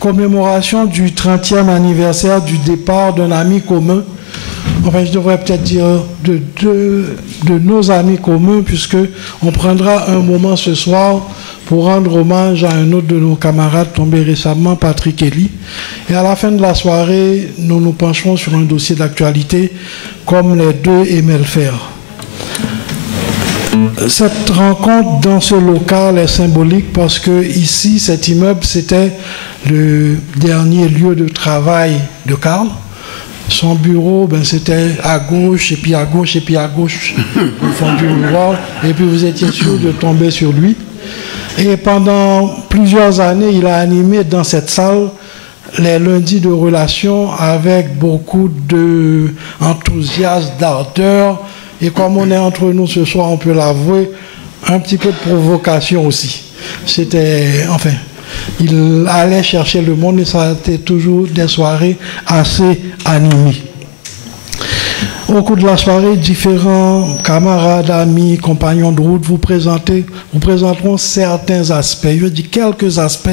commémoration du 30e anniversaire du départ d'un ami commun. Enfin, je devrais peut-être dire de nos amis communs, puisque on prendra un moment ce soir pour rendre hommage à un autre de nos camarades tombé récemment, Patrick Elie. Et à la fin de la soirée, nous nous pencherons sur un dossier d'actualité, comme les deux aimaient le faire. Cette rencontre dans ce local est symbolique parce que ici, cet immeuble, c'était le dernier lieu de travail de Karl. Son bureau, ben, c'était à gauche, et puis à gauche, et puis à gauche, au fond du miroir, et puis vous étiez sûr de tomber sur lui. Et pendant plusieurs années, il a animé dans cette salle les lundis de relations avec beaucoup d'enthousiasme, d'ardeur. Et comme on est entre nous ce soir, on peut l'avouer, un petit peu de provocation aussi. C'était, enfin, il allait chercher le monde et ça a été toujours des soirées assez animées. Au cours de la soirée, différents camarades, amis, compagnons de route vous présenteront certains aspects, je dis quelques aspects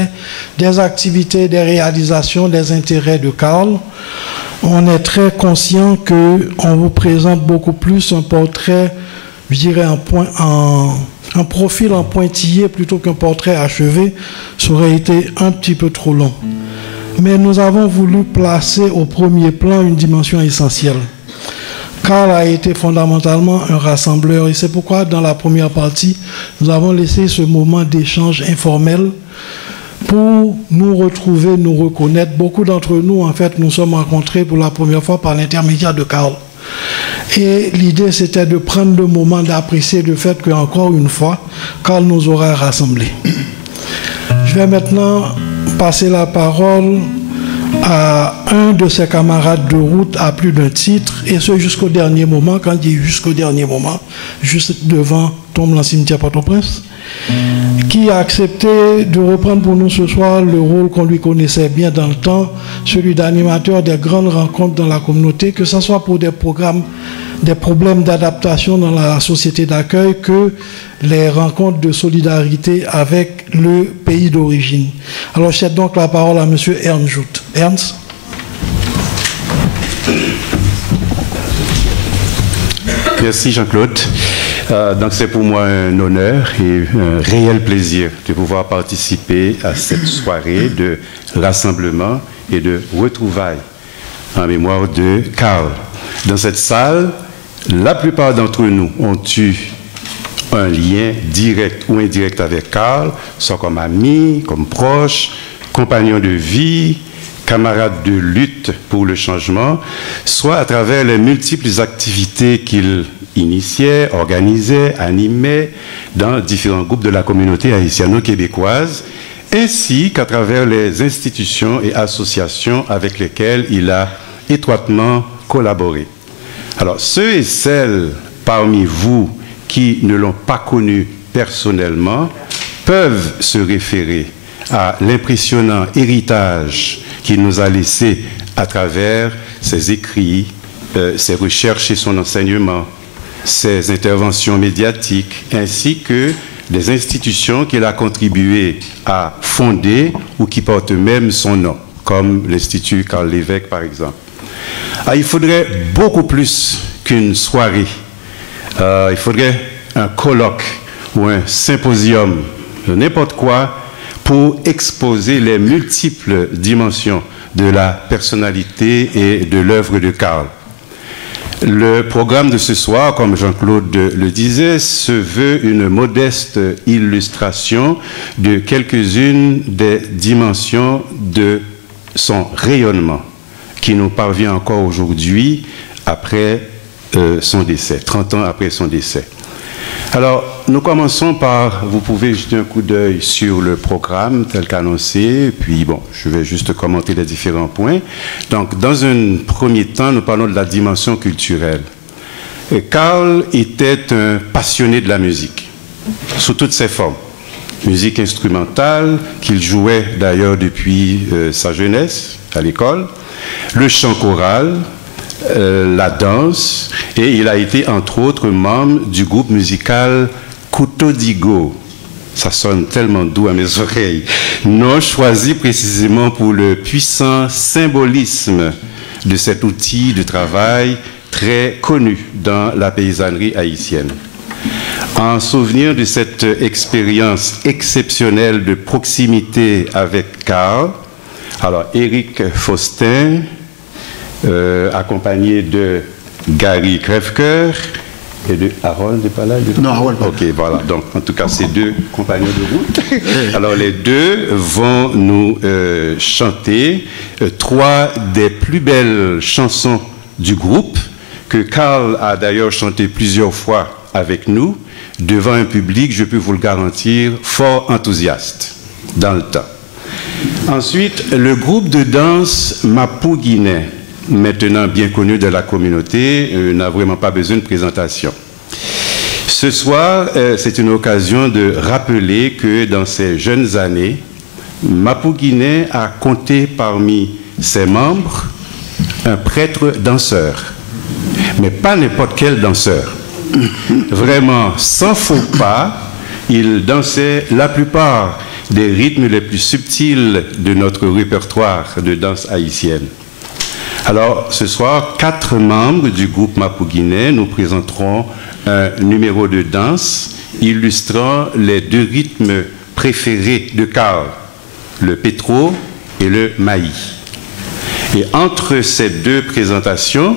des activités, des réalisations, des intérêts de Karl. On est très conscient qu'on vous présente beaucoup plus un portrait, je dirais un profil en pointillé plutôt qu'un portrait achevé. Ça aurait été un petit peu trop long. Mais nous avons voulu placer au premier plan une dimension essentielle. Karl a été fondamentalement un rassembleur et c'est pourquoi dans la première partie, nous avons laissé ce moment d'échange informel pour nous retrouver, nous reconnaître. Beaucoup d'entre nous, en fait, nous sommes rencontrés pour la première fois par l'intermédiaire de Karl. Et l'idée, c'était de prendre le moment d'apprécier le fait qu'encore une fois, Karl nous aura rassemblés. Je vais maintenant passer la parole à un de ses camarades de route à plus d'un titre, et ce jusqu'au dernier moment. Quand je dis jusqu'au dernier moment, juste devant tombe le cimetière Port-au-Prince, qui a accepté de reprendre pour nous ce soir le rôle qu'on lui connaissait bien dans le temps, celui d'animateur des grandes rencontres dans la communauté, que ce soit pour des problèmes d'adaptation dans la société d'accueil, que les rencontres de solidarité avec le pays d'origine. Alors, je cède donc la parole à M. Ernst Jout. Ernst. Merci Jean-Claude. Donc c'est pour moi un honneur et un réel plaisir de pouvoir participer à cette soirée de rassemblement et de retrouvailles en mémoire de Karl. Dans cette salle, la plupart d'entre nous ont eu un lien direct ou indirect avec Karl, soit comme amis, comme proches, compagnons de vie, camarades de lutte pour le changement, soit à travers les multiples activités qu'il initiait, organisait, animait dans différents groupes de la communauté haïtiano-québécoise, ainsi qu'à travers les institutions et associations avec lesquelles il a étroitement collaboré. Alors, ceux et celles parmi vous qui ne l'ont pas connu personnellement peuvent se référer à l'impressionnant héritage qu'il nous a laissé à travers ses écrits, ses recherches et son enseignement, ses interventions médiatiques, ainsi que des institutions qu'il a contribué à fonder ou qui portent même son nom, comme l'Institut Karl Lévesque, par exemple. Il faudrait beaucoup plus qu'une soirée. Il faudrait un colloque ou un symposium, n'importe quoi, pour exposer les multiples dimensions de la personnalité et de l'œuvre de Karl. Le programme de ce soir, comme Jean-Claude le disait, se veut une modeste illustration de quelques-unes des dimensions de son rayonnement qui nous parvient encore aujourd'hui après son décès, 30 ans après son décès. Alors, nous commençons par, vous pouvez jeter un coup d'œil sur le programme tel qu'annoncé, puis bon, je vais juste commenter les différents points. Donc, dans un premier temps, nous parlons de la dimension culturelle. Karl était un passionné de la musique, sous toutes ses formes. Musique instrumentale, qu'il jouait d'ailleurs depuis sa jeunesse à l'école, le chant choral, la danse, et il a été entre autres membre du groupe musical Couteau d'Igo. ça sonne tellement doux à mes oreilles. Non, choisi précisément pour le puissant symbolisme de cet outil de travail très connu dans la paysannerie haïtienne. En souvenir de cette expérience exceptionnelle de proximité avec Karl, alors Éric Faustin, accompagné de Gary Crèvecoeur et de Harold, n'est pas là? Non, Harold. Ok, voilà. Donc, en tout cas, ces deux compagnons de route. Alors, les deux vont nous chanter trois des plus belles chansons du groupe, que Karl a d'ailleurs chanté plusieurs fois avec nous, devant un public, je peux vous le garantir, fort enthousiaste dans le temps. Ensuite, le groupe de danse Mapou-Guinée, maintenant bien connu de la communauté, n'a vraiment pas besoin de présentation. Ce soir, c'est une occasion de rappeler que dans ces jeunes années, Mapou-Guinée a compté parmi ses membres un prêtre danseur, mais pas n'importe quel danseur. Vraiment, sans faux pas, il dansait la plupart des rythmes les plus subtils de notre répertoire de danse haïtienne. Alors, ce soir, 4 membres du groupe Mapou-Guinée nous présenteront un numéro de danse illustrant les 2 rythmes préférés de Karl, le pétro et le maï. Et entre ces 2 présentations,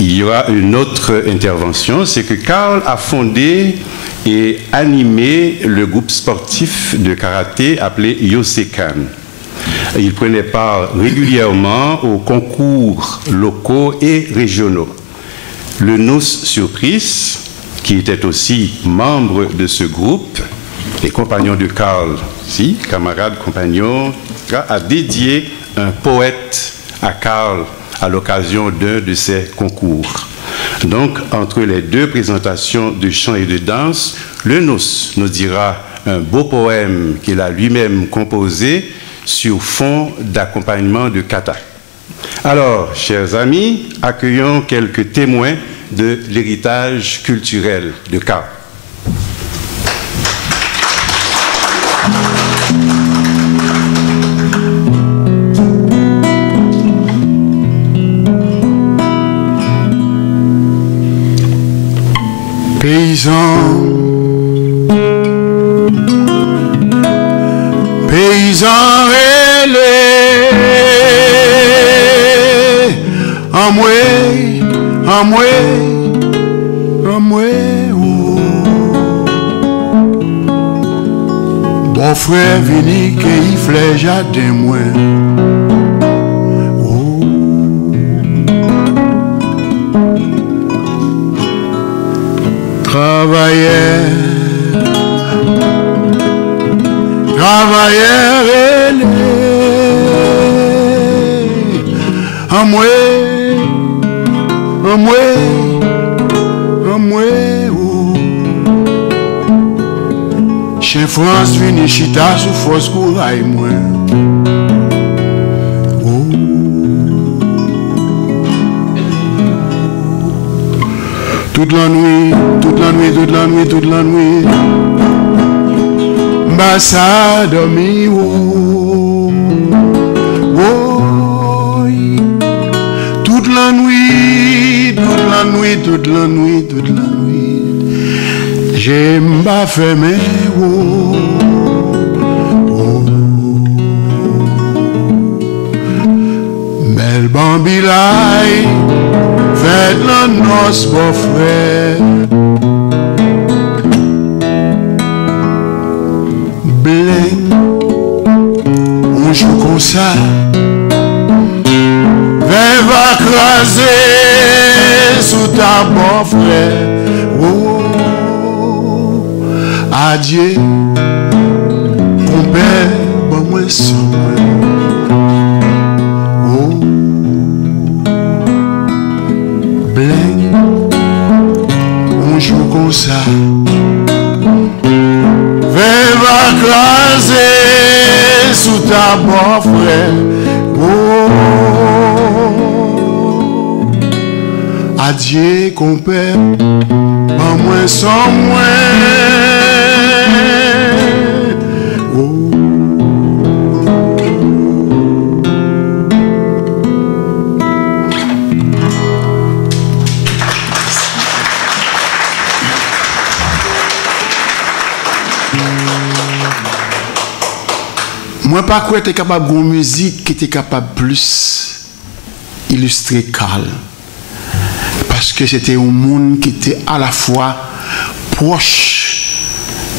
il y aura une autre intervention, c'est que Karl a fondé et animé le groupe sportif de karaté appelé Yosekan. Il prenait part régulièrement aux concours locaux et régionaux. Le Nous Surprise, qui était aussi membre de ce groupe, et compagnon de Karl, si, camarade, compagnon, a dédié un poète à Karl à l'occasion d'un de ces concours. Donc, entre les 2 présentations de chant et de danse, le Nous nous dira un beau poème qu'il a lui-même composé sur fond d'accompagnement de kata. Alors, chers amis, accueillons quelques témoins de l'héritage culturel de Karl. Paysan relais, en moi, oh. Bon frère vini que il flèche à des moi. Travailleur, en moi, oh. Chez France, vini chita sous fausse couraille, moi. Toute la nuit, bah ça dormi, oh, oh, toute la nuit, j'aime pas fermer, oh, oh, belle bambilaille, faites la noce, beau frère. On joue comme ça, va craser sous ta bon frère. Oh, adieu, mon père, bon moi sans moi. Oh, bling, on joue comme ça. Va craser sous ta bon frère. Oh, adieu compère, pas moins sans moi. Moi, par quoi était capable de musique qui était capable plus illustrer Karl. Parce que c'était un monde qui était à la fois proche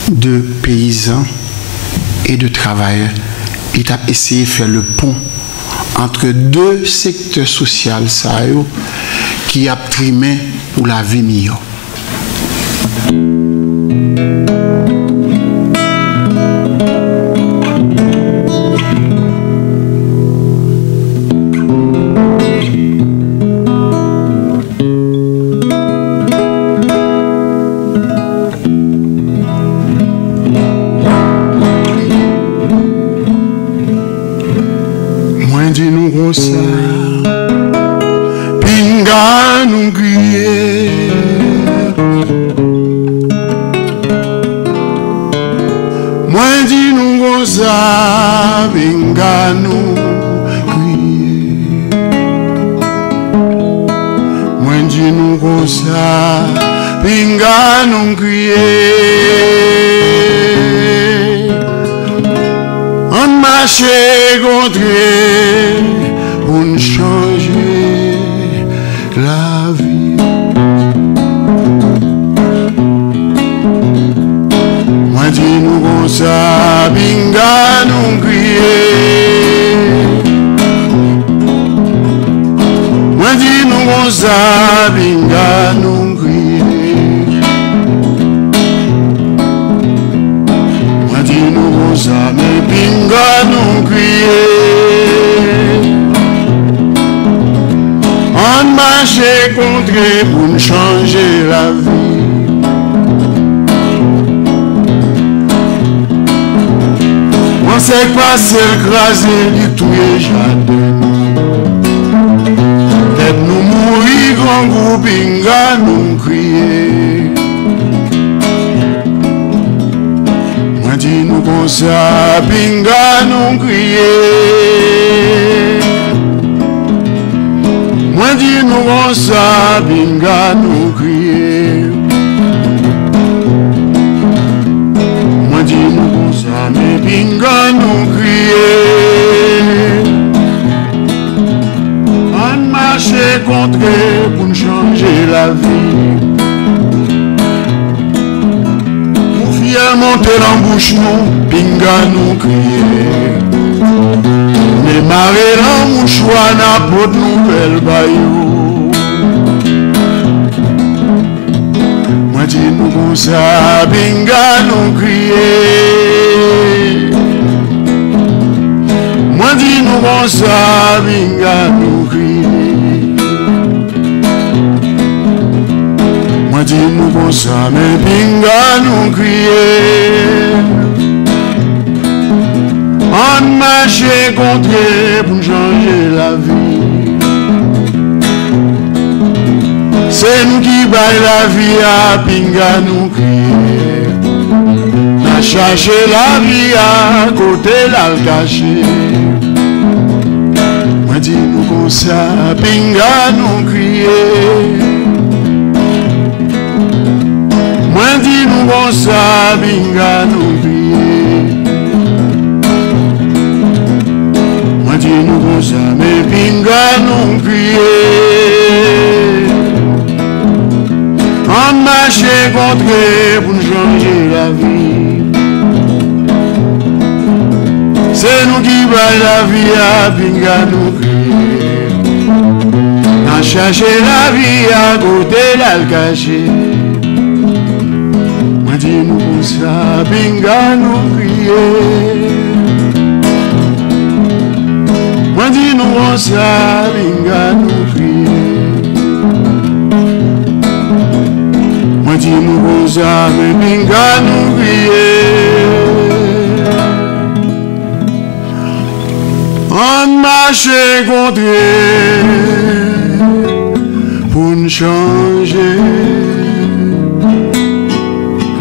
de paysans et de travailleurs. Il a essayé de faire le pont entre deux secteurs sociaux qui a primé pour la vie meilleure. C'est écrasé du tout et jardin. Peut-être nous mourir grand groupe, nous crier. Moi dis nous comme ça, pinga nous crier. Moi dis nous comme ça, pinga nous crier. Moi dis nous comme ça, mais pinga nous crier. On marche contre pour changer la vie. Pour fier monter l'embouchement, pinga nous crier. Mais marrer l'embouchoir n'a pas de nouvelles bayou. Moi dis nous comme ça, pinga nous crier. Moi dis nous comme ça, pinga nous crier. Moi dis nous comme ça, mais pinga nous crier. On marche contre pour changer la vie. C'est nous qui baillons la vie à pinga nous crier. N'a cherché la vie à côté la cacher. Moi dis nous comme ça, pinga nous crier. Moi dis nous comme ça, pinga nous crier. Moi dis nous comme ça, mais pinga nous crier. On marche contre pour changer la vie. C'est nous qui baillons la vie à pinga nous crier. On cherche la vie à côté la cacher. Moi dis nous comme ça, pinga nous crier. Moi dis nous comme ça, pinga nous crier. Moi dis nous comme ça, mais pinga nous crier. On marche contre pour nous changer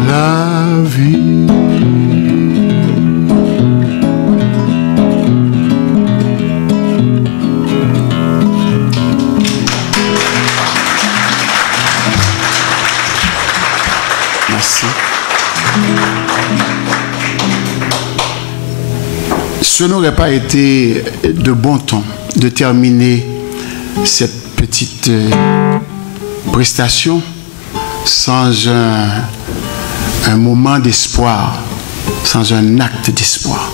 la vie. ce n'aurait pas été de bon ton de terminer cette petite prestation sans un moment d'espoir, sans un acte d'espoir.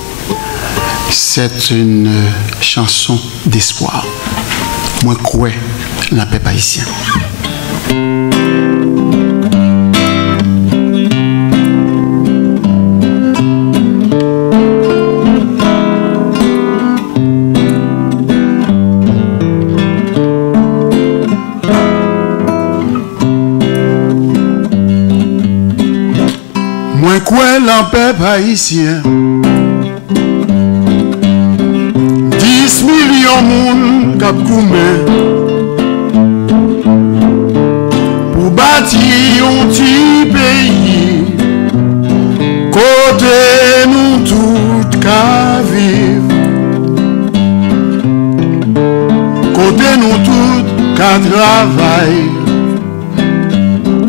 C'est une chanson d'espoir. Moi, crois la paix haïtienne. Moi, crois la paix haïtienne. 10 millions de monde k'ap koumè pour bâtir un petit pays côté nous tout ka vivre, côté nous tout ka travail,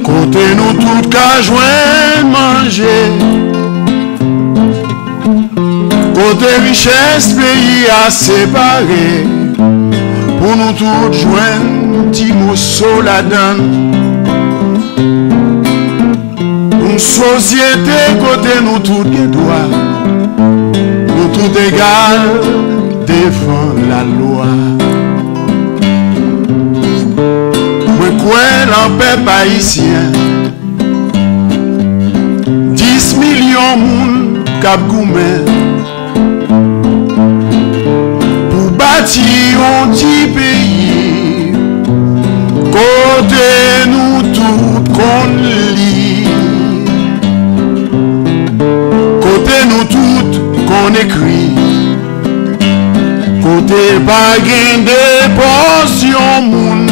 côté nous tout ka joindre manger. Côté richesse, pays à séparer, pour nous tous joindre, petit morceau là-dedans. Une société, côté nous tous les droits, nous tous égales, défend la loi. Moi, quoi, l'en paix haïtien, 10 millions de monde, Cap Goumè. Bâtir un petit pays, côté nous tout qu'on lit, côté nous tout qu'on écrit, côté pas gain de portion moun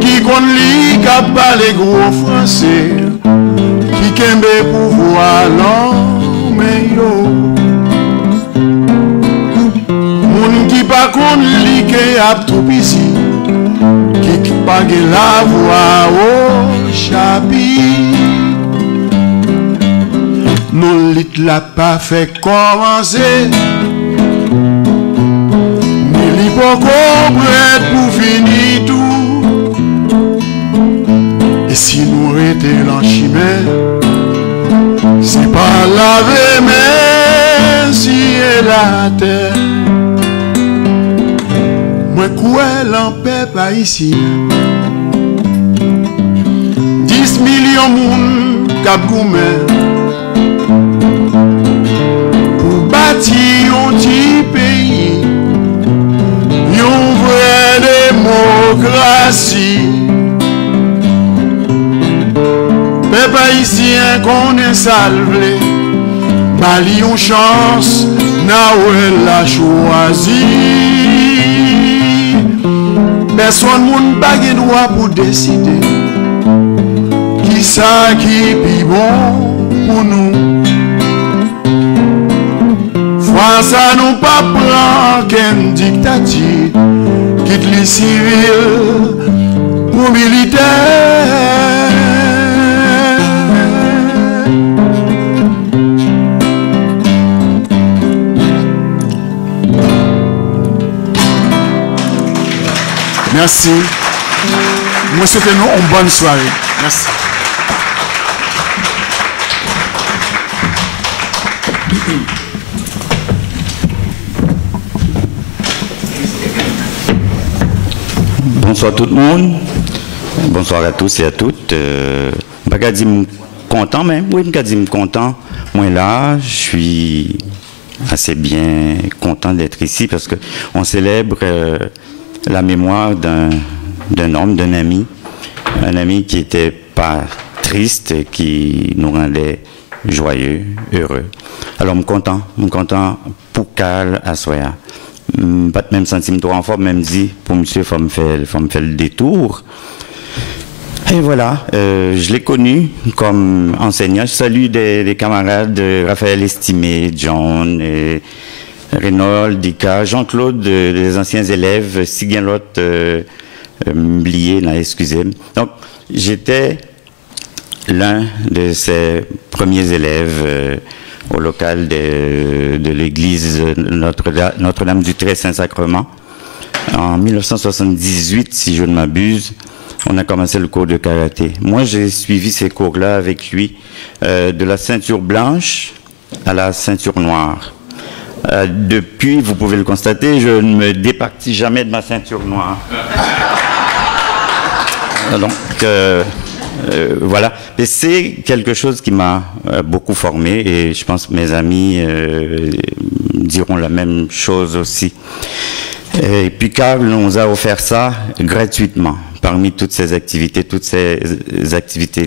qui qu'on lit, qui parle gros français, qui kembe pouvoir l'homme yo. Qui pas qu'on lit qui a tout ici, qui pas la voix au chapitre. Nous lit la pas fait commencer, ni li pas comprendre pour finir tout. Et si nous étions l'enchimère, c'est pas laver mais si et la terre. Moi, quoi l'en paix haïtien, 10 millions de monde Cap Goumè pour bâtir un petit pays, une vraie démocratie. Peuple haïtien qu'on est salvé, Mali une chance, Nawel l'a choisi. Personne moun pa gen droit pour décider qui ça qui pi bon pour nous. France a nous pas prend qu'une dictature, quitte les civils pour militaires. Merci. Moi, souhaite nous une bonne soirée. Merci. Bonsoir tout le monde. Bonsoir à tous et à toutes. Je ne vais pas dire content, mais oui, je vais dire content. Moi là, je suis assez bien content d'être ici parce qu'on célèbre la mémoire d'un homme, d'un ami. Un ami qui n'était pas triste, qui nous rendait joyeux, heureux. Alors, je suis content pour Carl Assoya. Pas de même sentiment trop en forme, même dit, pour monsieur, il faut me faire le détour. Et voilà, je l'ai connu comme enseignant. Je salue des camarades, Raphaël Estimé, John, Reynold, Dika, Jean-Claude, les anciens élèves, Siguenlot, Mblié, excusez-moi. Donc, j'étais l'un de ses premiers élèves au local de l'église Notre-Dame du Très Saint-Sacrement. En 1978, si je ne m'abuse, on a commencé le cours de karaté. Moi, j'ai suivi ces cours-là avec lui, de la ceinture blanche à la ceinture noire. Depuis, vous pouvez le constater, je ne me départis jamais de ma ceinture noire. Donc, voilà. Et c'est quelque chose qui m'a beaucoup formé et je pense que mes amis diront la même chose aussi. Et puis Karl nous a offert ça gratuitement. Parmi toutes ces activités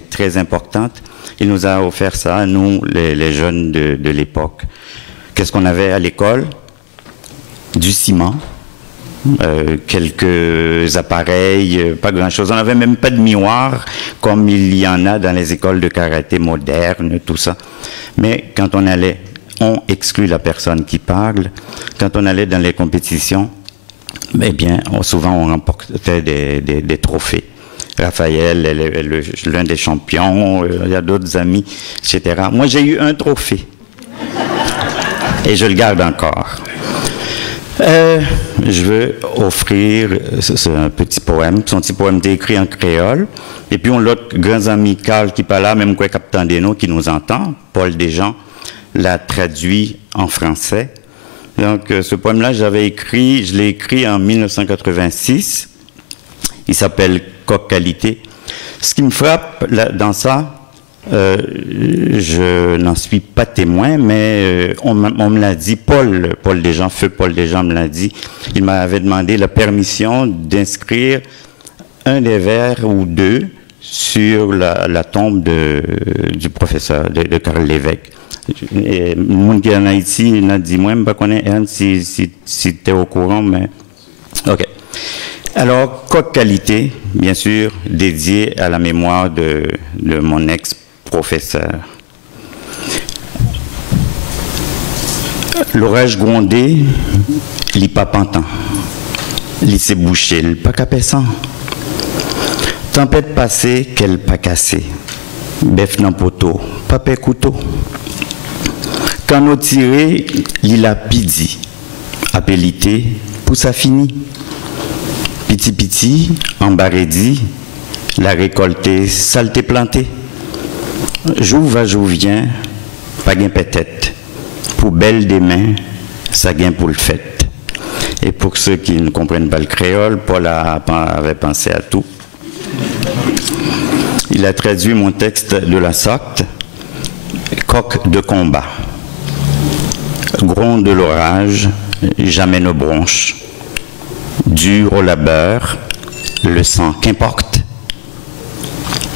très importantes, il nous a offert ça, nous, les jeunes de l'époque. Qu'est-ce qu'on avait à l'école? Du ciment, quelques appareils, pas grand-chose. On n'avait même pas de miroir, comme il y en a dans les écoles de karaté modernes, tout ça. Mais quand on allait, on exclut la personne qui parle, quand on allait dans les compétitions, eh bien, souvent on remportait des trophées. Raphaël est l'un des champions, il y a d'autres amis, etc. Moi, j'ai eu un trophée. Et je le garde encore. Je veux offrir un petit poème. Son petit poème est écrit en créole. Et puis, on a l'autre grand ami Karl qui parle là, même quoi Capitaine Deno qui nous entend, Paul Desjans, l'a traduit en français. Donc, ce poème-là, je l'ai écrit en 1986. Il s'appelle Coq Qualité. Ce qui me frappe dans ça, je n'en suis pas témoin, mais on me l'a dit, Paul Desjans, feu Paul Desjans me l'a dit, il m'avait demandé la permission d'inscrire un des vers ou deux sur la tombe du professeur, de Karl Lévesque. Le monde qui est en Haïti, il a dit, moi, je ne connais pas si tu es au courant, mais... OK. Alors, Coq Qualité, bien sûr, dédié à la mémoire de mon ex-professeur. L'orage grondé, li pas pantant, li s'est bouché, le pas capessant. Tempête passée, qu'elle pas cassée. Bœuf dans poteau, pas pé couteau. Quand on tiré, li la pidi, appellité, pour ça fini. Piti, embarredi, la récolter, saleté plantée. Jou va, jou vient, pas gain peut-être. Pour belle des mains, ça gain pour le fait. Et pour ceux qui ne comprennent pas le créole, Paul avait pensé à tout. Il a traduit mon texte de la sorte, coq de combat. Gronde de l'orage, jamais ne bronche. Dur au labeur, le sang qu'importe.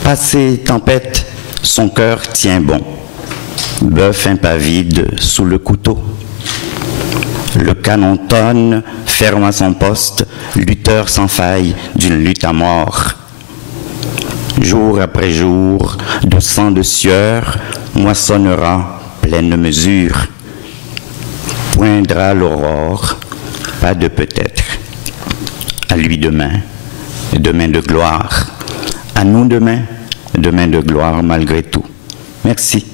Passé tempête, son cœur tient bon. Bœuf impavide sous le couteau. Le canon tonne, ferme à son poste, lutteur sans faille d'une lutte à mort. Jour après jour, de sang de sueur, moissonnera pleine mesure. Poindra l'aurore, pas de peut-être. À lui demain, demain de gloire. À nous demain, demain de gloire malgré tout. Merci.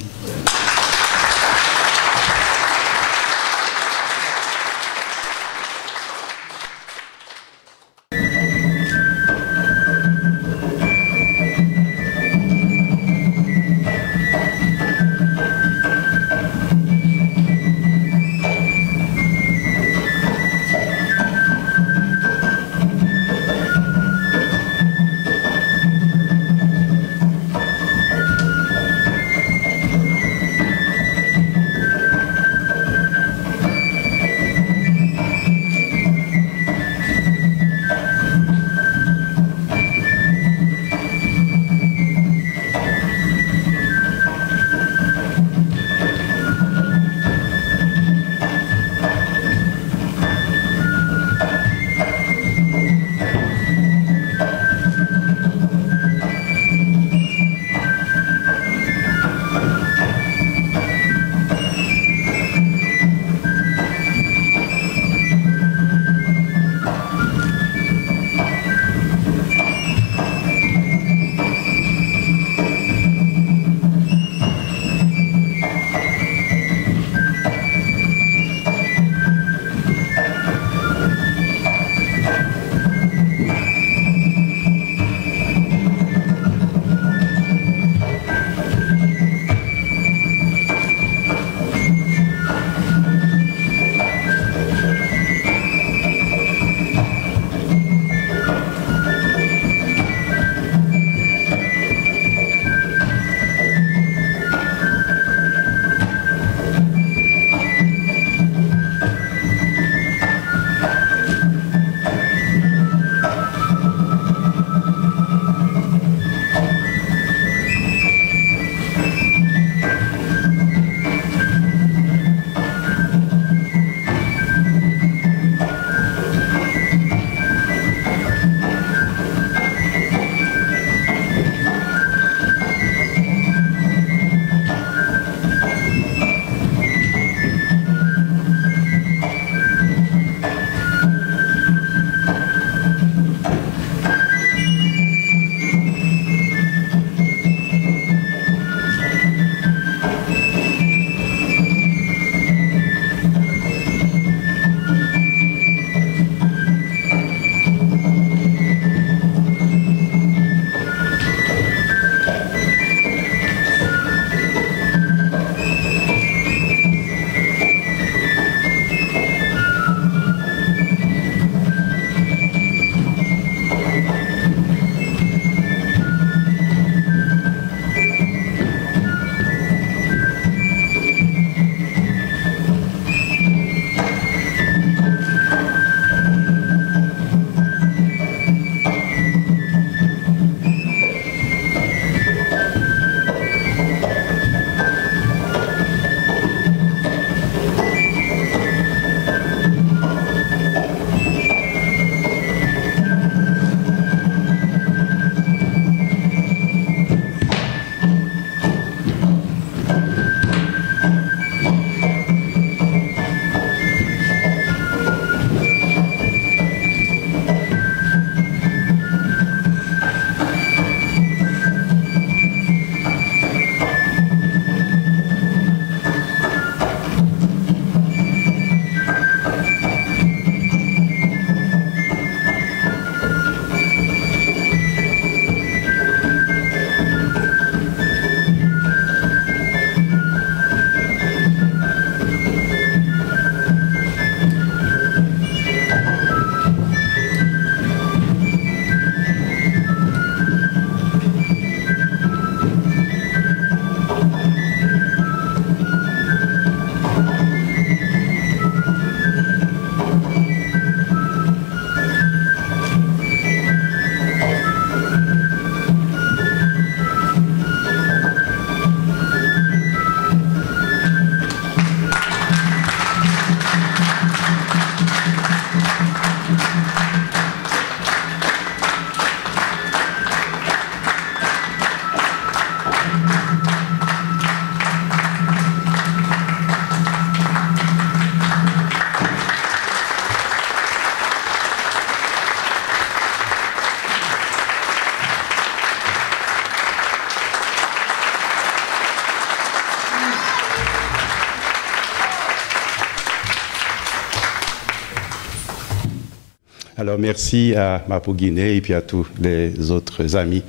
Alors merci à Mappo Guinée et puis à tous les autres amis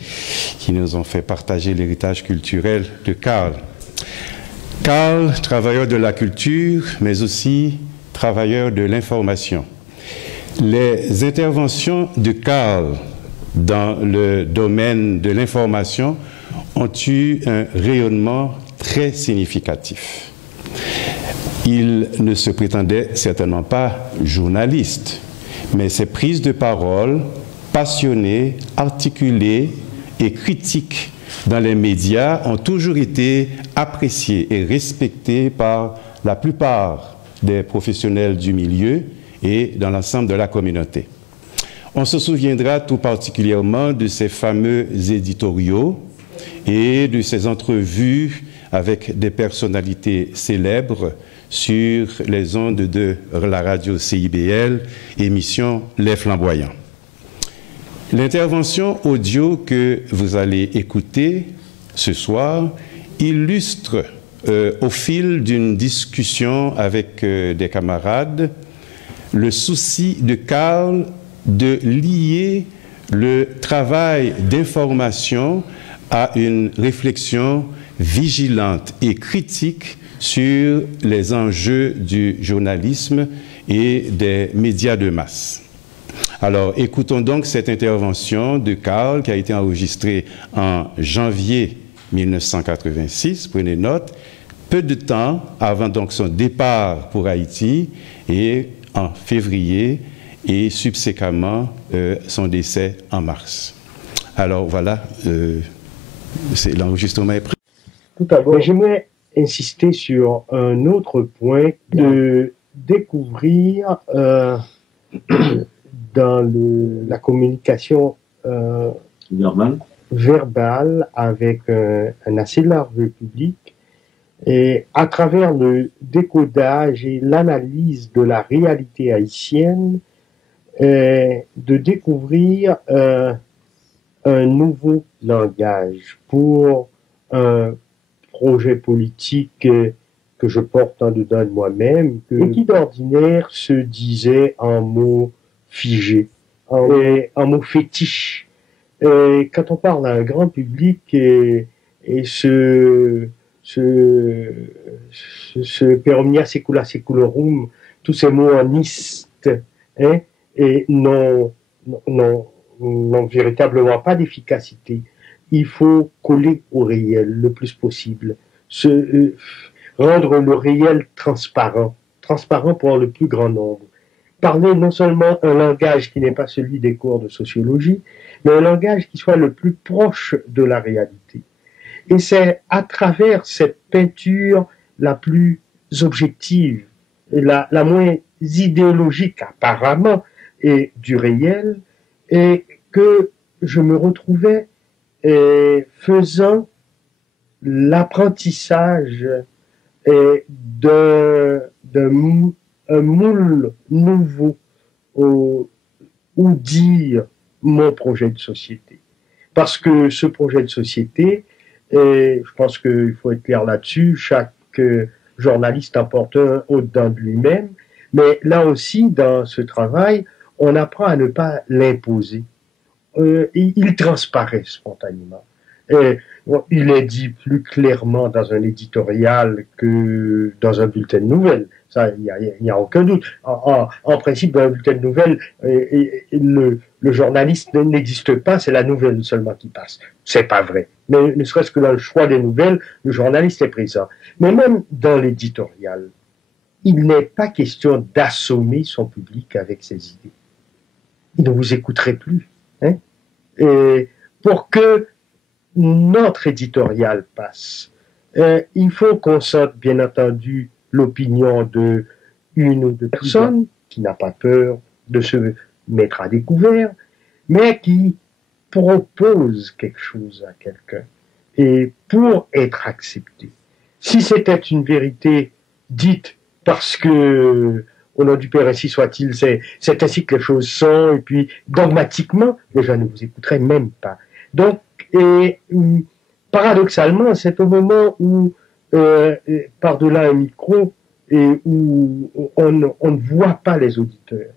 qui nous ont fait partager l'héritage culturel de Karl. Karl, travailleur de la culture, mais aussi travailleur de l'information. Les interventions de Karl dans le domaine de l'information ont eu un rayonnement très significatif. Il ne se prétendait certainement pas journaliste, mais ses prises de parole passionnées, articulées et critiques dans les médias ont toujours été appréciées et respectées par la plupart des professionnels du milieu et dans l'ensemble de la communauté. On se souviendra tout particulièrement de ces fameux éditoriaux et de ces entrevues avec des personnalités célèbres sur les ondes de la radio CIBL, émission Les Flamboyants. L'intervention audio que vous allez écouter ce soir illustre au fil d'une discussion avec des camarades le souci de Karl de lier le travail d'information à une réflexion vigilante et critique sur les enjeux du journalisme et des médias de masse. Alors, écoutons donc cette intervention de Karl qui a été enregistrée en janvier 1986, prenez note, peu de temps avant donc son départ pour Haïti et en février et subséquemment son décès en mars. Alors voilà, l'enregistrement est prêt. Tout d'abord, j'aimerais insister sur un autre point, de découvrir dans la communication verbale avec un assez large public, et à travers le décodage et l'analyse de la réalité haïtienne, de découvrir un nouveau langage pour un projet politique que je porte en dedans de moi-même, et qui d'ordinaire se disait en mots figés, en mots fétiches. Et quand on parle à un grand public et ce peromnia secula seculorum, tous ces mots en iste, hein, et n'ont véritablement pas d'efficacité. Il faut coller au réel le plus possible, rendre le réel transparent pour le plus grand nombre. Parler non seulement un langage qui n'est pas celui des cours de sociologie, mais un langage qui soit le plus proche de la réalité. Et c'est à travers cette peinture la plus objective, et la moins idéologique apparemment, et du réel, et que je me retrouvais faisant l'apprentissage d'un moule nouveau où dire mon projet de société. Parce que ce projet de société, et je pense qu'il faut être clair là-dessus, chaque journaliste apporte un au-dedans de lui-même, mais là aussi, dans ce travail, on apprend à ne pas l'imposer. Il transparaît spontanément. Il est dit plus clairement dans un éditorial que dans un bulletin de nouvelles. Ça, il n'y a aucun doute. En principe, dans un bulletin de nouvelles, le journaliste n'existe pas, c'est la nouvelle seulement qui passe. C'est pas vrai. Mais ne serait-ce que dans le choix des nouvelles, le journaliste est présent. Mais même dans l'éditorial, il n'est pas question d'assommer son public avec ses idées. Il ne vous écouterait plus. Hein? Et pour que notre éditorial passe, il faut qu'on sente, bien entendu, l'opinion de une ou deux personnes qui n'a pas peur de se mettre à découvert, mais qui propose quelque chose à quelqu'un et pour être accepté. Si c'était une vérité dite parce que au nom du Père ainsi soit-il, c'est ainsi que les choses sont, et puis dogmatiquement, les gens ne vous écouteraient même pas. Donc, paradoxalement, c'est au moment où, par-delà un micro, et où on ne voit pas les auditeurs,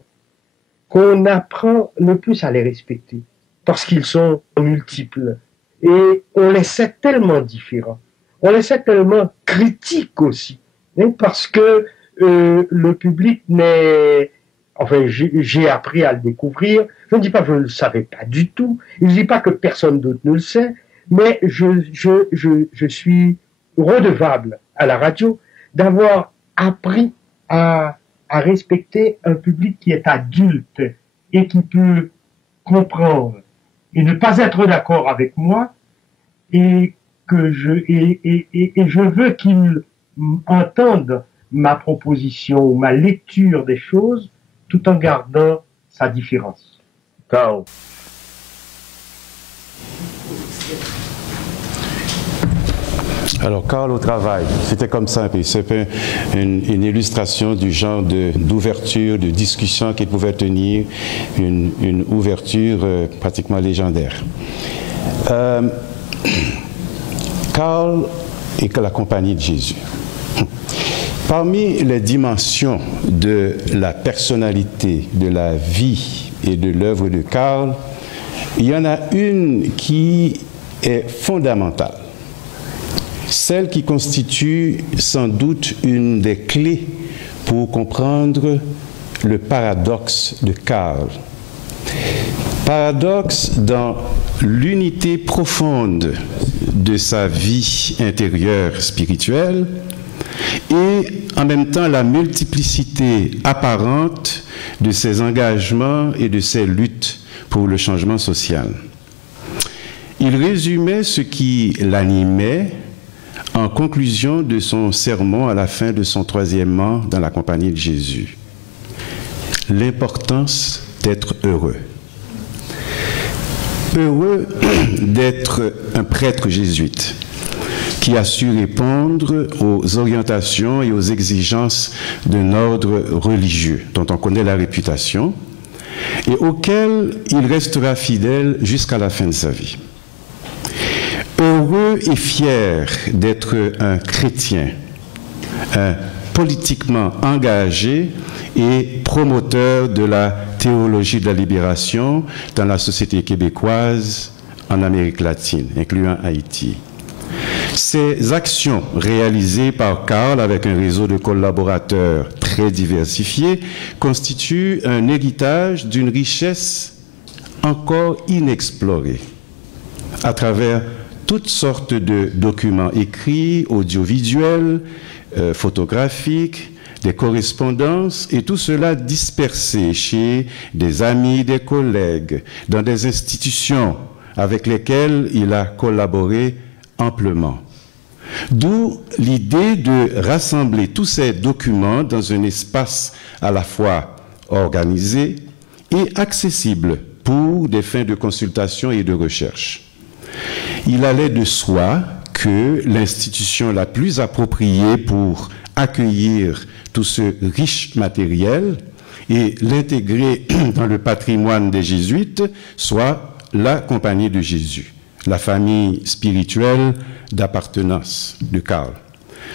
qu'on apprend le plus à les respecter, parce qu'ils sont multiples. Et on les sait tellement différents, on les sait tellement critiques aussi, hein, parce que le public n'est... Enfin, j'ai appris à le découvrir. Je ne dis pas que je ne le savais pas du tout. Je ne dis pas que personne d'autre ne le sait, mais je suis redevable à la radio d'avoir appris à respecter un public qui est adulte et qui peut comprendre et ne pas être d'accord avec moi, et que je veux qu'il entende ma proposition, ma lecture des choses, tout en gardant sa différence. Carl. Alors, Carl au travail, c'était comme ça un peu. C'est une illustration du genre d'ouverture, de discussion qu'il pouvait tenir, une ouverture pratiquement légendaire. Carl et la compagnie de Jésus. Parmi les dimensions de la personnalité, de la vie et de l'œuvre de Carl, il y en a une qui est fondamentale. Celle qui constitue sans doute une des clés pour comprendre le paradoxe de Carl. Paradoxe dans l'unité profonde de sa vie intérieure spirituelle et en même temps la multiplicité apparente de ses engagements et de ses luttes pour le changement social. Il résumait ce qui l'animait en conclusion de son sermon à la fin de son 3e an dans la compagnie de Jésus. L'importance d'être heureux. Heureux d'être un prêtre jésuite qui a su répondre aux orientations et aux exigences d'un ordre religieux dont on connaît la réputation et auquel il restera fidèle jusqu'à la fin de sa vie. Heureux et fier d'être un chrétien, un politiquement engagé et promoteur de la théologie de la libération dans la société québécoise en Amérique latine, incluant Haïti. Ces actions réalisées par Carl avec un réseau de collaborateurs très diversifié constituent un héritage d'une richesse encore inexplorée à travers toutes sortes de documents écrits, audiovisuels, photographiques, des correspondances, et tout cela dispersé chez des amis, des collègues, dans des institutions avec lesquelles il a collaboré amplement. D'où l'idée de rassembler tous ces documents dans un espace à la fois organisé et accessible pour des fins de consultation et de recherche. Il allait de soi que l'institution la plus appropriée pour accueillir tout ce riche matériel et l'intégrer dans le patrimoine des Jésuites soit la Compagnie de Jésus, la famille spirituelle d'appartenance de Carl.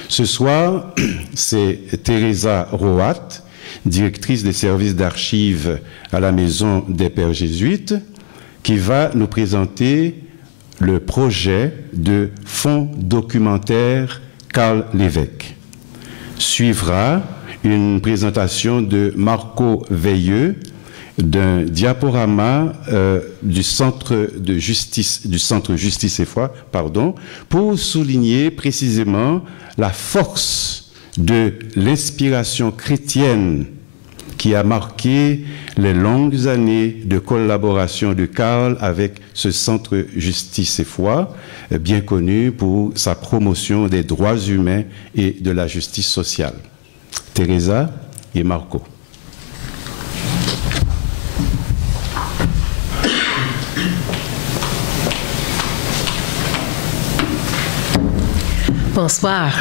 Ce soir, c'est Teresa Roat, directrice des services d'archives à la Maison des Pères Jésuites, qui va nous présenter le projet de fonds documentaire Carl Lévesque. Suivra une présentation de Marco Veilleux d'un diaporama du Centre Justice et Foi, pour souligner précisément la force de l'inspiration chrétienne qui a marqué les longues années de collaboration de Carl avec ce Centre Justice et Foi, bien connu pour sa promotion des droits humains et de la justice sociale. Teresa et Marco. Bonsoir.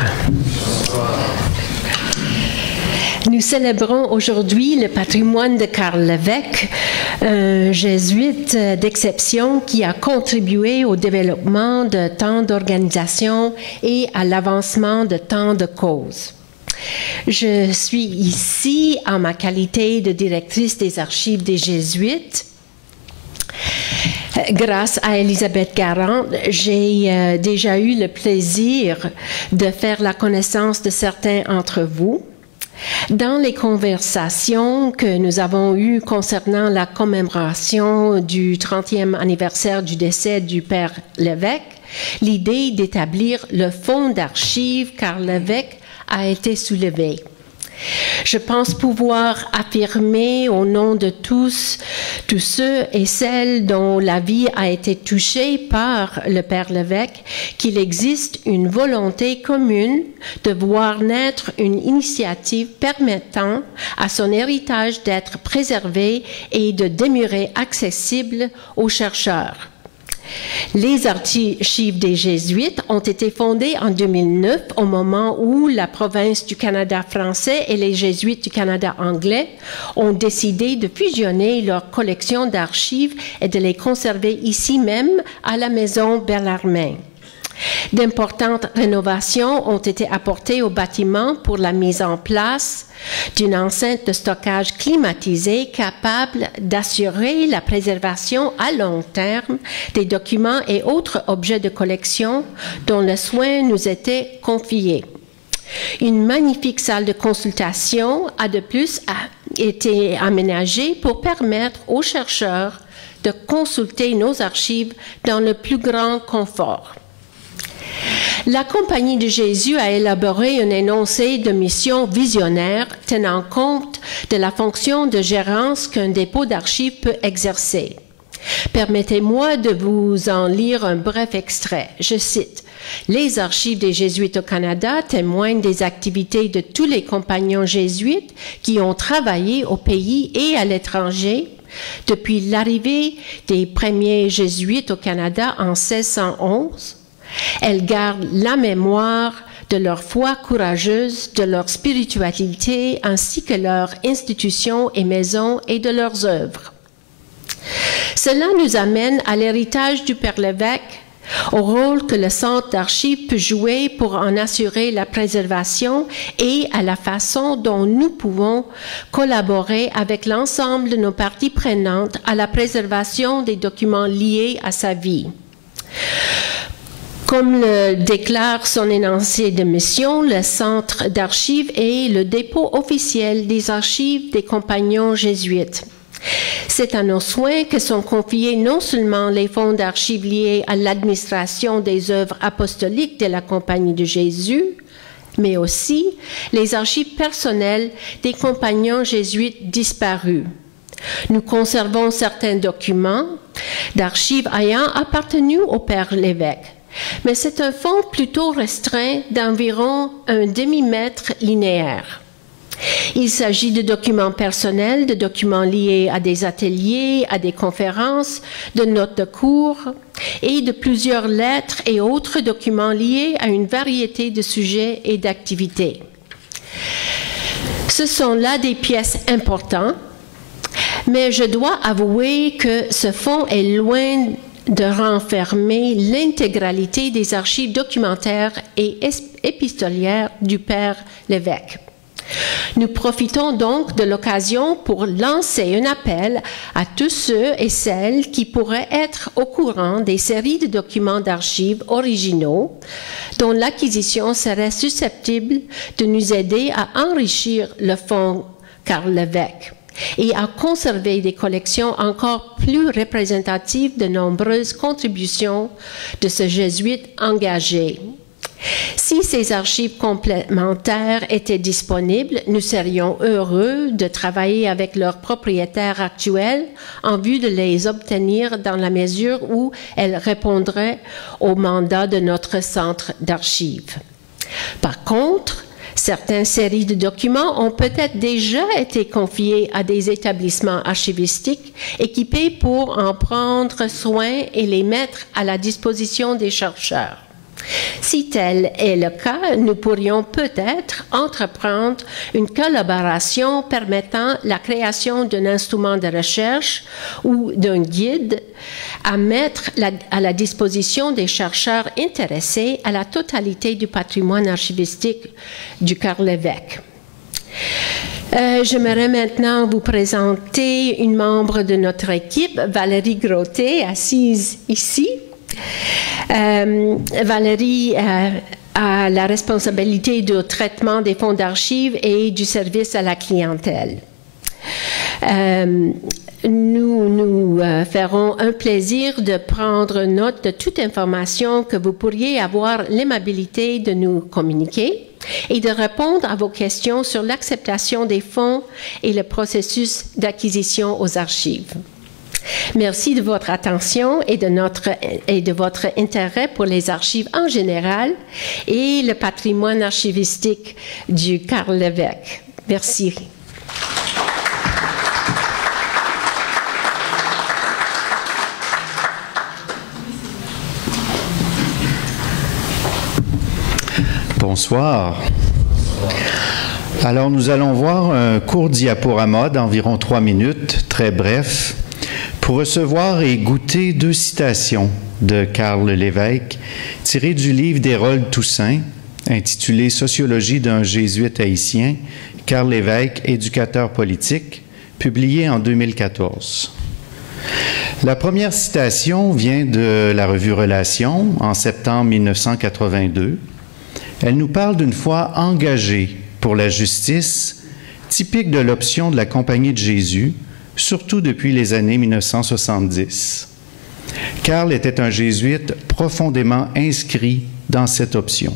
Nous célébrons aujourd'hui le patrimoine de Carl Lévesque, un jésuite d'exception qui a contribué au développement de tant d'organisations et à l'avancement de tant de causes. Je suis ici en ma qualité de directrice des archives des Jésuites. Grâce à Elisabeth Garand, j'ai déjà eu le plaisir de faire la connaissance de certains d'entre vous. Dans les conversations que nous avons eues concernant la commémoration du 30e anniversaire du décès du Père Lévesque, l'idée d'établir le fonds d'archives Karl Lévesque a été soulevée. Je pense pouvoir affirmer au nom de tous ceux et celles dont la vie a été touchée par le Père Lévesque qu'il existe une volonté commune de voir naître une initiative permettant à son héritage d'être préservé et de demeurer accessible aux chercheurs. Les archives des Jésuites ont été fondées en 2009 au moment où la province du Canada français et les Jésuites du Canada anglais ont décidé de fusionner leurs collections d'archives et de les conserver ici même à la maison Bellarmine. D'importantes rénovations ont été apportées au bâtiment pour la mise en place d'une enceinte de stockage climatisée capable d'assurer la préservation à long terme des documents et autres objets de collection dont le soin nous était confié. Une magnifique salle de consultation a de plus été aménagée pour permettre aux chercheurs de consulter nos archives dans le plus grand confort. La Compagnie de Jésus a élaboré un énoncé de mission visionnaire tenant compte de la fonction de gérance qu'un dépôt d'archives peut exercer. Permettez-moi de vous en lire un bref extrait. Je cite: « Les archives des Jésuites au Canada témoignent des activités de tous les compagnons jésuites qui ont travaillé au pays et à l'étranger depuis l'arrivée des premiers Jésuites au Canada en 1611. Elles gardent la mémoire de leur foi courageuse, de leur spiritualité, ainsi que leurs institutions et maisons et de leurs œuvres. Cela nous amène à l'héritage du Père Lévesque, au rôle que le Centre d'archives peut jouer pour en assurer la préservation et à la façon dont nous pouvons collaborer avec l'ensemble de nos parties prenantes à la préservation des documents liés à sa vie. Comme le déclare son énoncé de mission, le Centre d'archives est le dépôt officiel des archives des compagnons jésuites. C'est à nos soins que sont confiés non seulement les fonds d'archives liés à l'administration des œuvres apostoliques de la Compagnie de Jésus, mais aussi les archives personnelles des compagnons jésuites disparus. Nous conservons certains documents d'archives ayant appartenu au Père Lévesque. Mais c'est un fonds plutôt restreint d'environ un demi-mètre linéaire. Il s'agit de documents personnels, de documents liés à des ateliers, à des conférences, de notes de cours et de plusieurs lettres et autres documents liés à une variété de sujets et d'activités. Ce sont là des pièces importantes, mais je dois avouer que ce fonds est loin de renfermer l'intégralité des archives documentaires et épistolières du Père Lévesque. Nous profitons donc de l'occasion pour lancer un appel à tous ceux et celles qui pourraient être au courant des séries de documents d'archives originaux dont l'acquisition serait susceptible de nous aider à enrichir le fonds Karl Lévesque et à conserver des collections encore plus représentatives de nombreuses contributions de ce jésuite engagé. Si ces archives complémentaires étaient disponibles, nous serions heureux de travailler avec leurs propriétaires actuels en vue de les obtenir dans la mesure où elles répondraient au mandat de notre centre d'archives. Par contre, certaines séries de documents ont peut-être déjà été confiées à des établissements archivistiques équipés pour en prendre soin et les mettre à la disposition des chercheurs. Si tel est le cas, nous pourrions peut-être entreprendre une collaboration permettant la création d'un instrument de recherche ou d'un guide à mettre à la disposition des chercheurs intéressés à la totalité du patrimoine archivistique du Carl-Lévesque. J'aimerais maintenant vous présenter une membre de notre équipe, Valérie Grotté, assise ici. Valérie a la responsabilité du traitement des fonds d'archives et du service à la clientèle. Nous ferons un plaisir de prendre note de toute information que vous pourriez avoir l'aimabilité de nous communiquer et de répondre à vos questions sur l'acceptation des fonds et le processus d'acquisition aux archives. Merci de votre attention et de votre intérêt pour les archives en général et le patrimoine archivistique du Carl-Lévesque. Merci. Bonsoir. Alors, nous allons voir un court diaporama d'environ 3 minutes, très bref, pour recevoir et goûter 2 citations de Carl-Lévesque tirées du livre d'Hérold Toussaint, intitulé « Sociologie d'un jésuite haïtien, Carl-Lévesque, éducateur politique », publié en 2014. La première citation vient de la revue Relations en septembre 1982. Elle nous parle d'une foi engagée pour la justice, typique de l'option de la Compagnie de Jésus, surtout depuis les années 1970. Carl était un jésuite profondément inscrit dans cette option.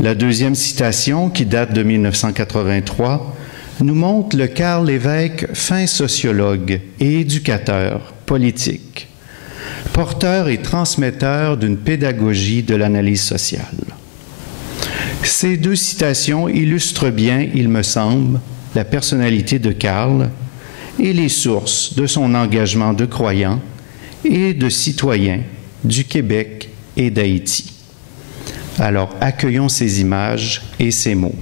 La deuxième citation, qui date de 1983, nous montre le Carl-Lévesque fin sociologue et éducateur politique, porteur et transmetteur d'une pédagogie de l'analyse sociale. Ces 2 citations illustrent bien, il me semble, la personnalité de Carl et les sources de son engagement de croyant et de citoyen du Québec et d'Haïti. Alors, accueillons ces images et ces mots.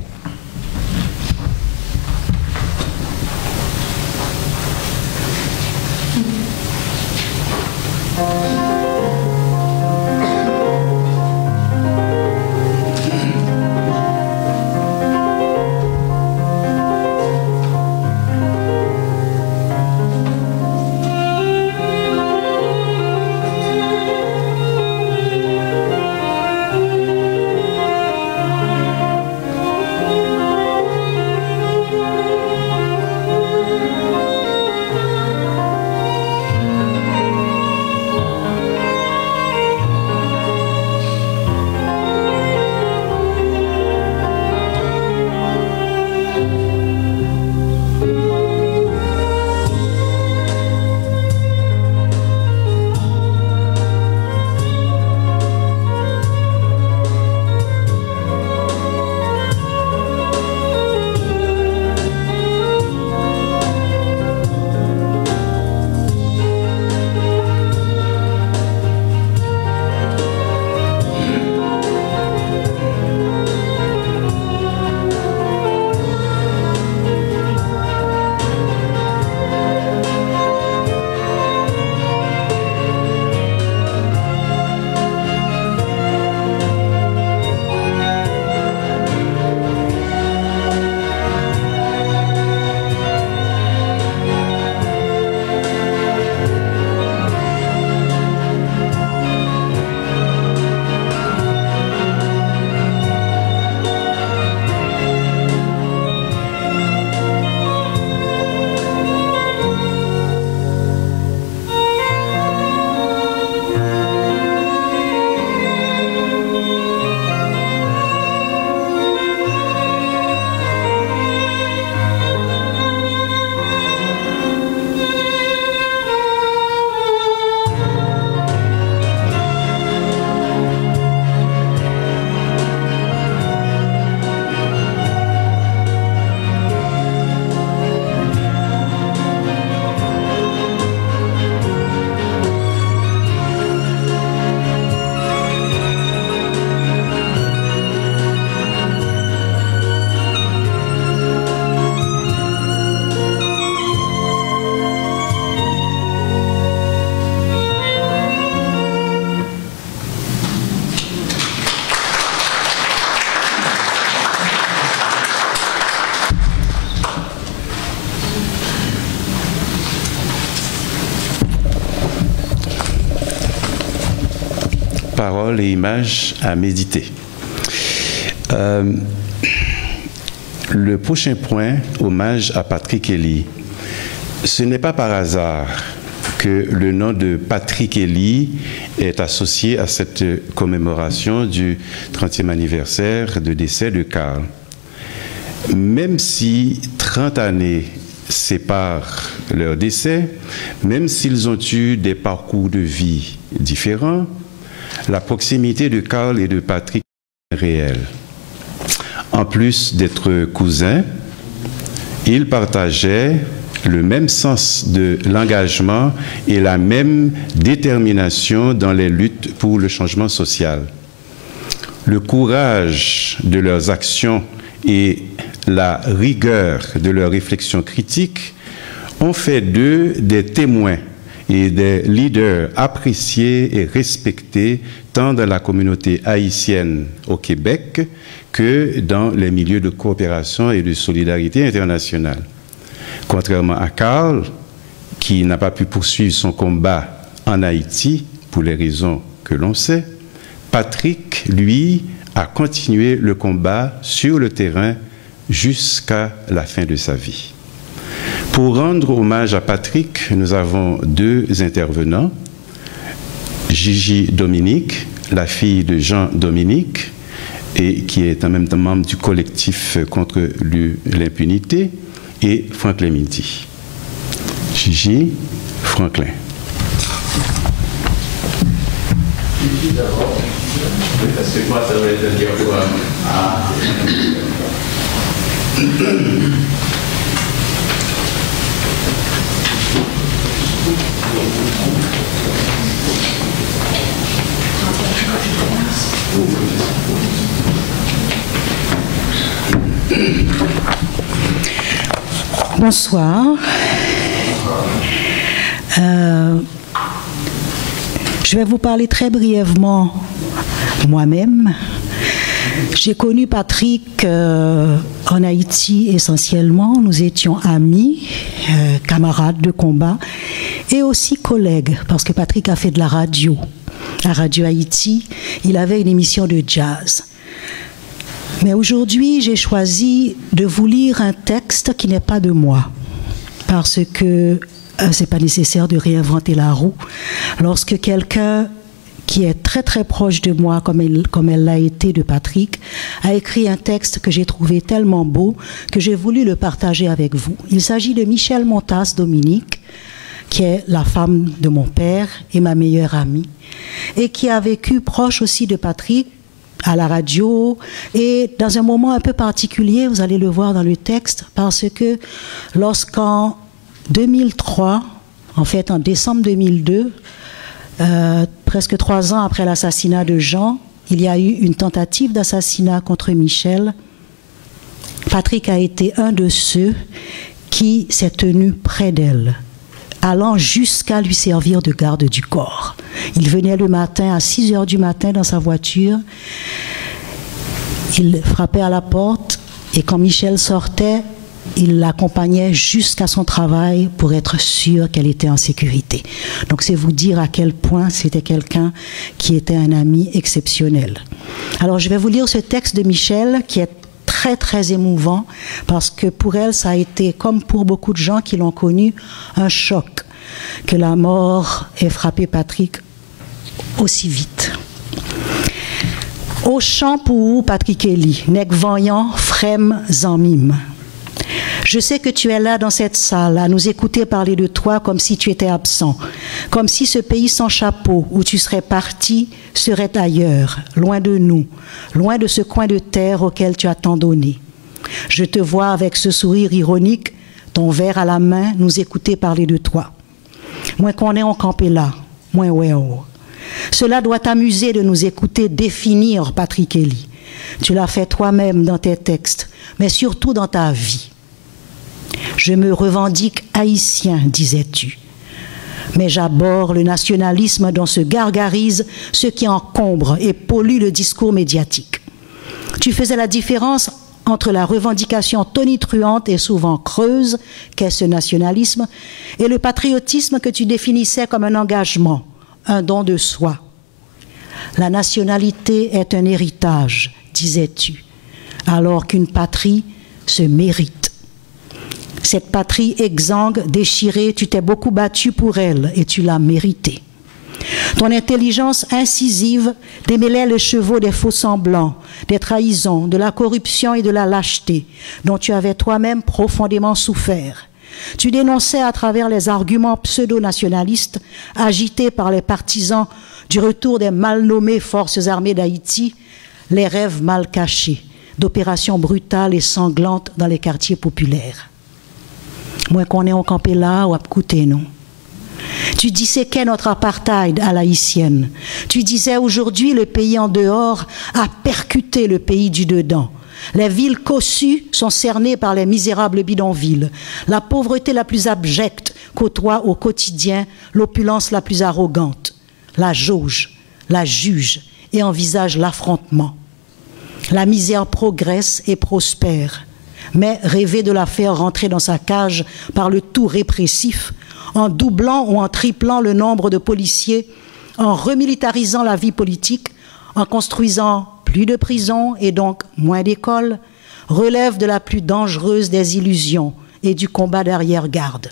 paroles et images à méditer. Le prochain point, hommage à Patrick Elie. Ce n'est pas par hasard que le nom de Patrick Elie est associé à cette commémoration du 30e anniversaire de décès de Karl. Même si 30 années séparent leur décès, même s'ils ont eu des parcours de vie différents, la proximité de Karl et de Patrick est réelle. En plus d'être cousins, ils partageaient le même sens de l'engagement et la même détermination dans les luttes pour le changement social. Le courage de leurs actions et la rigueur de leurs réflexions critiques ont fait d'eux des témoins et des leaders appréciés et respectés tant dans la communauté haïtienne au Québec que dans les milieux de coopération et de solidarité internationale. Contrairement à Karl, qui n'a pas pu poursuivre son combat en Haïti pour les raisons que l'on sait, Patrick, lui, a continué le combat sur le terrain jusqu'à la fin de sa vie. Pour rendre hommage à Patrick, nous avons deux intervenants. Gigi Dominique, la fille de Jean Dominique, et qui est en même temps membre du collectif contre l'impunité, et Franklin Minty. Gigi, Franklin. Gigi d'abord, parce que moi ça va être dire quoi. Bonsoir. Je vais vous parler très brièvement moi-même. J'ai connu Patrick en Haïti essentiellement. Nous étions amis, camarades de combat et aussi collègues parce que Patrick a fait de la radio. À Radio Haïti, il avait une émission de jazz. Mais aujourd'hui, j'ai choisi de vous lire un texte qui n'est pas de moi, parce que ce n'est pas nécessaire de réinventer la roue. Lorsque quelqu'un qui est très très proche de moi, comme elle l'a été de Patrick, a écrit un texte que j'ai trouvé tellement beau que j'ai voulu le partager avec vous. Il s'agit de Michel Montas Dominique, qui est la femme de mon père et ma meilleure amie, et qui a vécu proche aussi de Patrick, à la radio, et dans un moment un peu particulier, vous allez le voir dans le texte, parce que lorsqu'en 2003, en fait en décembre 2002, presque 3 ans après l'assassinat de Jean, il y a eu une tentative d'assassinat contre Michel. Patrick a été un de ceux qui s'est tenu près d'elle, allant jusqu'à lui servir de garde du corps. Il venait le matin à 6 heures du matin dans sa voiture, il frappait à la porte et quand Michel sortait, il l'accompagnait jusqu'à son travail pour être sûr qu'elle était en sécurité. Donc c'est vous dire à quel point c'était quelqu'un qui était un ami exceptionnel. Alors je vais vous lire ce texte de Michel qui est très très émouvant parce que pour elle ça a été, comme pour beaucoup de gens qui l'ont connu, un choc que la mort ait frappé Patrick aussi vite. Au chant pour Patrick Elie, nec voyant, frème en mime. Je sais que tu es là dans cette salle à nous écouter parler de toi comme si tu étais absent, comme si ce pays sans chapeau où tu serais parti serait ailleurs, loin de nous, loin de ce coin de terre auquel tu as tant donné. Je te vois avec ce sourire ironique, ton verre à la main, nous écouter parler de toi. Moins qu'on est en campé là, moins ouais oh. Cela doit t'amuser de nous écouter définir Patrick Elie. Tu l'as fait toi-même dans tes textes, mais surtout dans ta vie. Je me revendique haïtien, disais-tu. Mais j'abhorre le nationalisme dont se gargarise ce qui encombre et pollue le discours médiatique. Tu faisais la différence entre la revendication tonitruante et souvent creuse qu'est ce nationalisme et le patriotisme que tu définissais comme un engagement, un don de soi. La nationalité est un héritage, disais-tu, alors qu'une patrie se mérite. Cette patrie exsangue, déchirée, tu t'es beaucoup battu pour elle et tu l'as méritée. Ton intelligence incisive démêlait les chevaux des faux-semblants, des trahisons, de la corruption et de la lâcheté dont tu avais toi-même profondément souffert. Tu dénonçais à travers les arguments pseudo-nationalistes agités par les partisans du retour des mal nommées forces armées d'Haïti, les rêves mal cachés d'opérations brutales et sanglantes dans les quartiers populaires. Moi qu'on est en campé là ou à côté non. Tu disséquais notre apartheid à l'haïtienne. Tu disais aujourd'hui le pays en dehors a percuté le pays du dedans. Les villes cossues sont cernées par les misérables bidonvilles. La pauvreté la plus abjecte côtoie au quotidien l'opulence la plus arrogante. La jauge, la juge et envisage l'affrontement. La misère progresse et prospère. Mais rêver de la faire rentrer dans sa cage par le tout répressif, en doublant ou en triplant le nombre de policiers, en remilitarisant la vie politique, en construisant plus de prisons et donc moins d'écoles, relève de la plus dangereuse des illusions et du combat d'arrière-garde.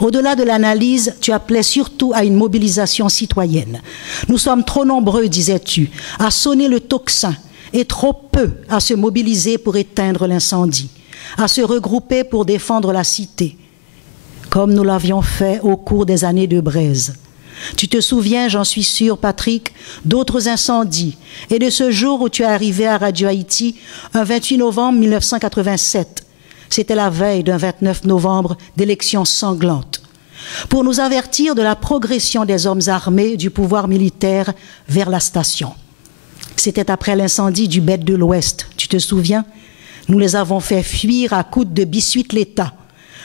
Au-delà de l'analyse, tu appelais surtout à une mobilisation citoyenne. Nous sommes trop nombreux, disais-tu, à sonner le tocsin et trop peu à se mobiliser pour éteindre l'incendie, à se regrouper pour défendre la cité, comme nous l'avions fait au cours des années de braise. Tu te souviens, j'en suis sûr, Patrick, d'autres incendies et de ce jour où tu es arrivé à Radio Haïti un 28 novembre 1987. C'était la veille d'un 29 novembre d'élections sanglantes, pour nous avertir de la progression des hommes armés du pouvoir militaire vers la station. C'était après l'incendie du Bête de l'Ouest, tu te souviens? Nous les avons fait fuir à coups de biscuits l'État,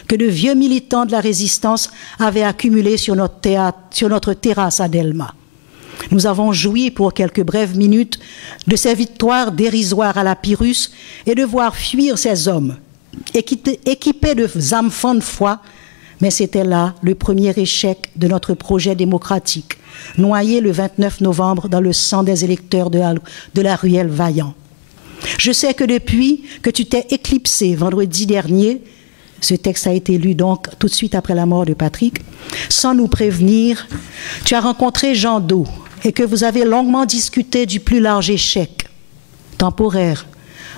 que de vieux militants de la résistance avaient accumulé sur notre terrasse à Delma. Nous avons joui pour quelques brèves minutes de ces victoires dérisoires à la Pyrrhus et de voir fuir ces hommes, équipés de zamfans de foi, mais c'était là le premier échec de notre projet démocratique, noyé le 29 novembre dans le sang des électeurs de la ruelle Vaillant. Je sais que depuis que tu t'es éclipsé vendredi dernier, ce texte a été lu donc tout de suite après la mort de Patrick, sans nous prévenir, tu as rencontré Jean Do et que vous avez longuement discuté du plus large échec temporaire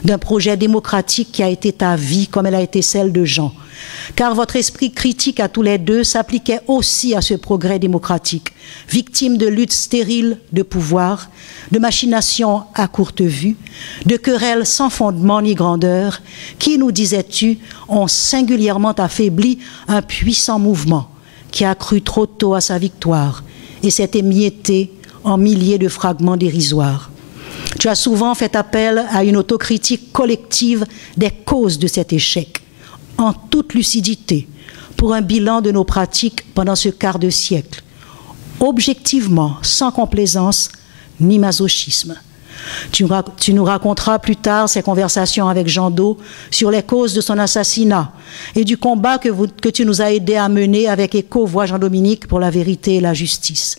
d'un projet démocratique qui a été ta vie comme elle a été celle de Jean. Car votre esprit critique à tous les deux s'appliquait aussi à ce progrès démocratique, victime de luttes stériles de pouvoir, de machinations à courte vue, de querelles sans fondement ni grandeur, qui, nous disais-tu, ont singulièrement affaibli un puissant mouvement qui a cru trop tôt à sa victoire et s'est émietté en milliers de fragments dérisoires. Tu as souvent fait appel à une autocritique collective des causes de cet échec, en toute lucidité, pour un bilan de nos pratiques pendant ce quart de siècle, objectivement, sans complaisance ni masochisme. Tu nous raconteras plus tard ces conversations avec Jean Do sur les causes de son assassinat et du combat que tu nous as aidé à mener avec Éco-Voix Jean-Dominique pour la vérité et la justice.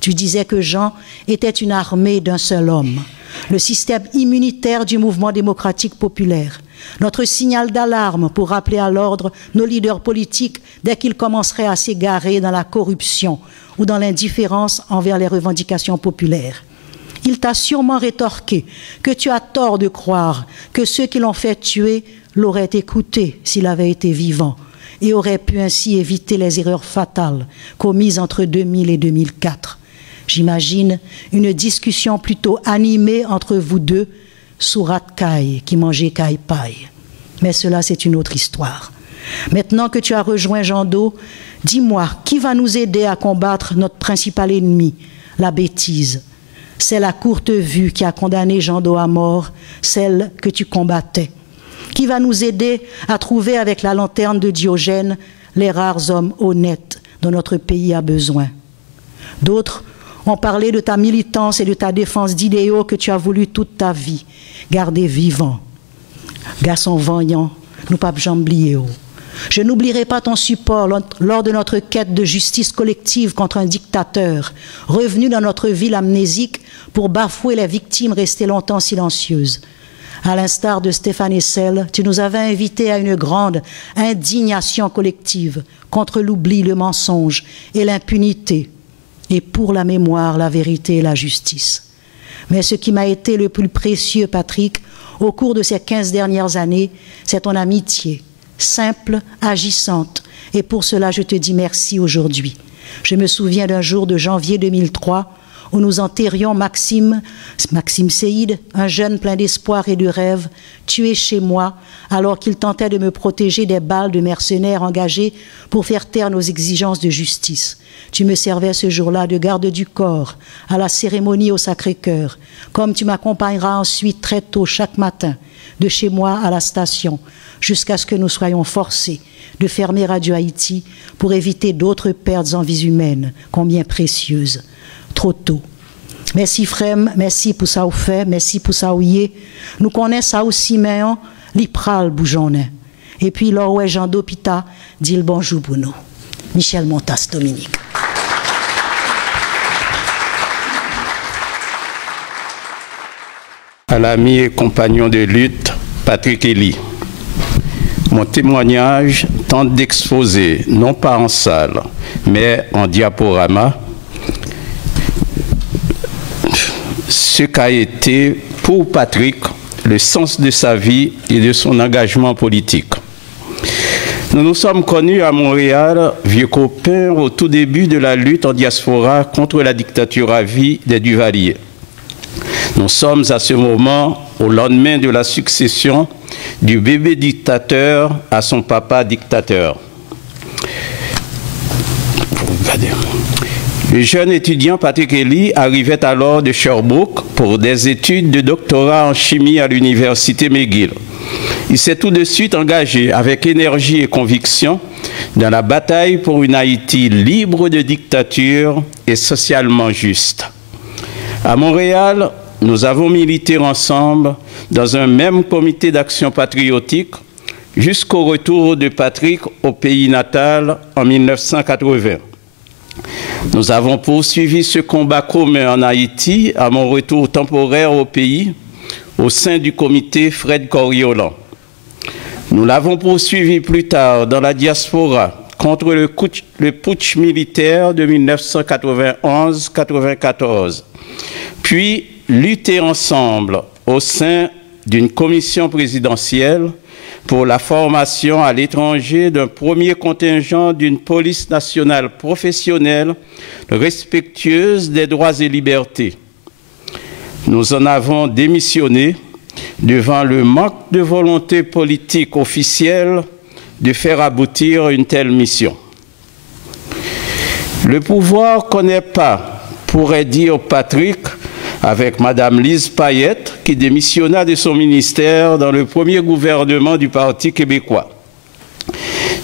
Tu disais que Jean était une armée d'un seul homme, le système immunitaire du mouvement démocratique populaire, notre signal d'alarme pour rappeler à l'ordre nos leaders politiques dès qu'ils commenceraient à s'égarer dans la corruption ou dans l'indifférence envers les revendications populaires. Il t'a sûrement rétorqué que tu as tort de croire que ceux qui l'ont fait tuer l'auraient écouté s'il avait été vivant et auraient pu ainsi éviter les erreurs fatales commises entre 2000 et 2004. J'imagine une discussion plutôt animée entre vous deux sous Ratcaille qui mangeait caille-paille. Mais cela, c'est une autre histoire. Maintenant que tu as rejoint Jean Do, dis-moi, qui va nous aider à combattre notre principal ennemi, la bêtise? C'est la courte vue qui a condamné Jean Do à mort, celle que tu combattais. Qui va nous aider à trouver avec la lanterne de Diogène les rares hommes honnêtes dont notre pays a besoin? D'autres ont parlé de ta militance et de ta défense d'idéaux que tu as voulu toute ta vie garder vivants. Garçon vaillant, nous pas oublier. Je n'oublierai pas ton support lors de notre quête de justice collective contre un dictateur, revenu dans notre ville amnésique pour bafouer les victimes restées longtemps silencieuses. À l'instar de Stéphane Hessel, tu nous avais invités à une grande indignation collective contre l'oubli, le mensonge et l'impunité, et pour la mémoire, la vérité et la justice. Mais ce qui m'a été le plus précieux, Patrick, au cours de ces 15 dernières années, c'est ton amitié, simple, agissante, et pour cela je te dis merci aujourd'hui. Je me souviens d'un jour de janvier 2003 où nous enterrions Maxime Seyid, un jeune plein d'espoir et de rêves, tué chez moi alors qu'il tentait de me protéger des balles de mercenaires engagés pour faire taire nos exigences de justice. Tu me servais ce jour-là de garde du corps à la cérémonie au Sacré-Cœur, comme tu m'accompagneras ensuite très tôt chaque matin, de chez moi à la station, jusqu'à ce que nous soyons forcés de fermer Radio Haïti pour éviter d'autres pertes en vies humaines, combien précieuses. Trop tôt. Merci Frem, merci pour ça ou fait, merci pour ça ou yé. Nous connaissons ça aussi, mais l'ipral bougeonne. Et puis, là où est Jean d'Hôpital, dit le bonjour pour nous. Michel Montas, Dominique. À l'ami et compagnon de lutte, Patrick Elie. Mon témoignage tente d'exposer, non pas en salle, mais en diaporama, ce qu'a été pour Patrick le sens de sa vie et de son engagement politique. Nous nous sommes connus à Montréal, vieux copains, au tout début de la lutte en diaspora contre la dictature à vie des Duvalier. Nous sommes à ce moment au lendemain de la succession du bébé dictateur à son papa dictateur. Le jeune étudiant Patrick Elie arrivait alors de Sherbrooke pour des études de doctorat en chimie à l'université McGill. Il s'est tout de suite engagé avec énergie et conviction dans la bataille pour une Haïti libre de dictature et socialement juste. À Montréal, nous avons milité ensemble dans un même comité d'action patriotique jusqu'au retour de Patrick au pays natal en 1980. Nous avons poursuivi ce combat commun en Haïti à mon retour temporaire au pays au sein du comité Fred Coriolan. Nous l'avons poursuivi plus tard dans la diaspora contre le putsch militaire de 1991-94, puis lutter ensemble au sein d'une commission présidentielle pour la formation à l'étranger d'un premier contingent d'une police nationale professionnelle respectueuse des droits et libertés. Nous en avons démissionné devant le manque de volonté politique officielle de faire aboutir une telle mission. Le pouvoir ne connaît pas, pourrait dire Patrick, avec Mme Lise Payette, qui démissionna de son ministère dans le premier gouvernement du Parti québécois.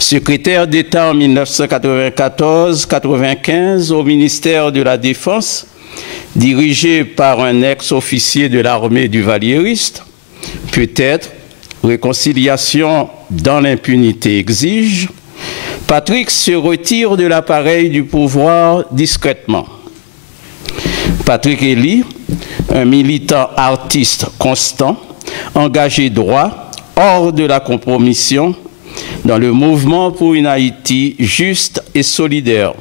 Secrétaire d'État en 1994-95 au ministère de la Défense, dirigé par un ex-officier de l'armée duvalieriste, peut-être réconciliation dans l'impunité exige, Patrick se retire de l'appareil du pouvoir discrètement. Patrick Elie, un militant artiste constant, engagé droit, hors de la compromission, dans le mouvement pour une Haïti juste et solidaire.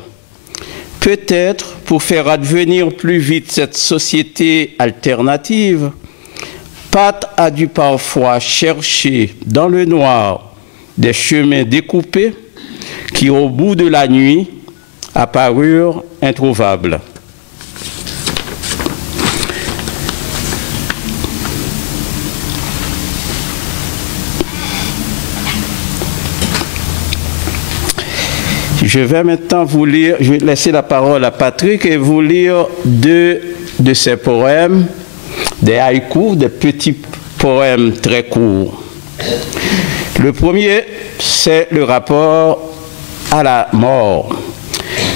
Peut-être pour faire advenir plus vite cette société alternative, Pat a dû parfois chercher dans le noir des chemins découpés qui, au bout de la nuit, apparurent introuvables. Je vais maintenant vous lire, je vais laisser la parole à Patrick et vous lire deux de ses poèmes, des haïkus, des petits poèmes très courts. Le premier, c'est le rapport à la mort.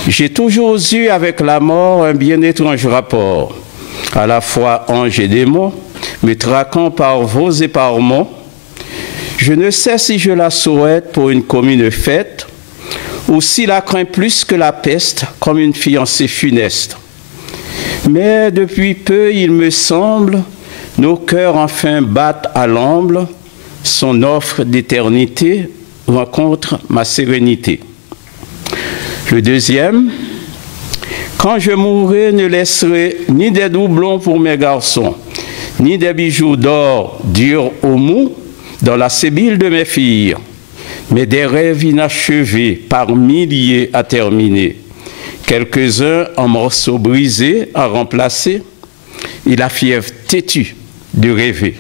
J'ai toujours eu avec la mort un bien étrange rapport, à la fois ange et démon, me traquant par vos et par mots. Je ne sais si je la souhaite pour une commune fête ou si la crains plus que la peste comme une fiancée funeste. Mais depuis peu, il me semble, nos cœurs enfin battent à l'amble, son offre d'éternité rencontre ma sérénité. Le deuxième, quand je mourrai, ne laisserai ni des doublons pour mes garçons, ni des bijoux d'or durs au mou dans la sébile de mes filles, mais des rêves inachevés par milliers à terminer, quelques-uns en morceaux brisés à remplacer, et la fièvre têtue de rêver.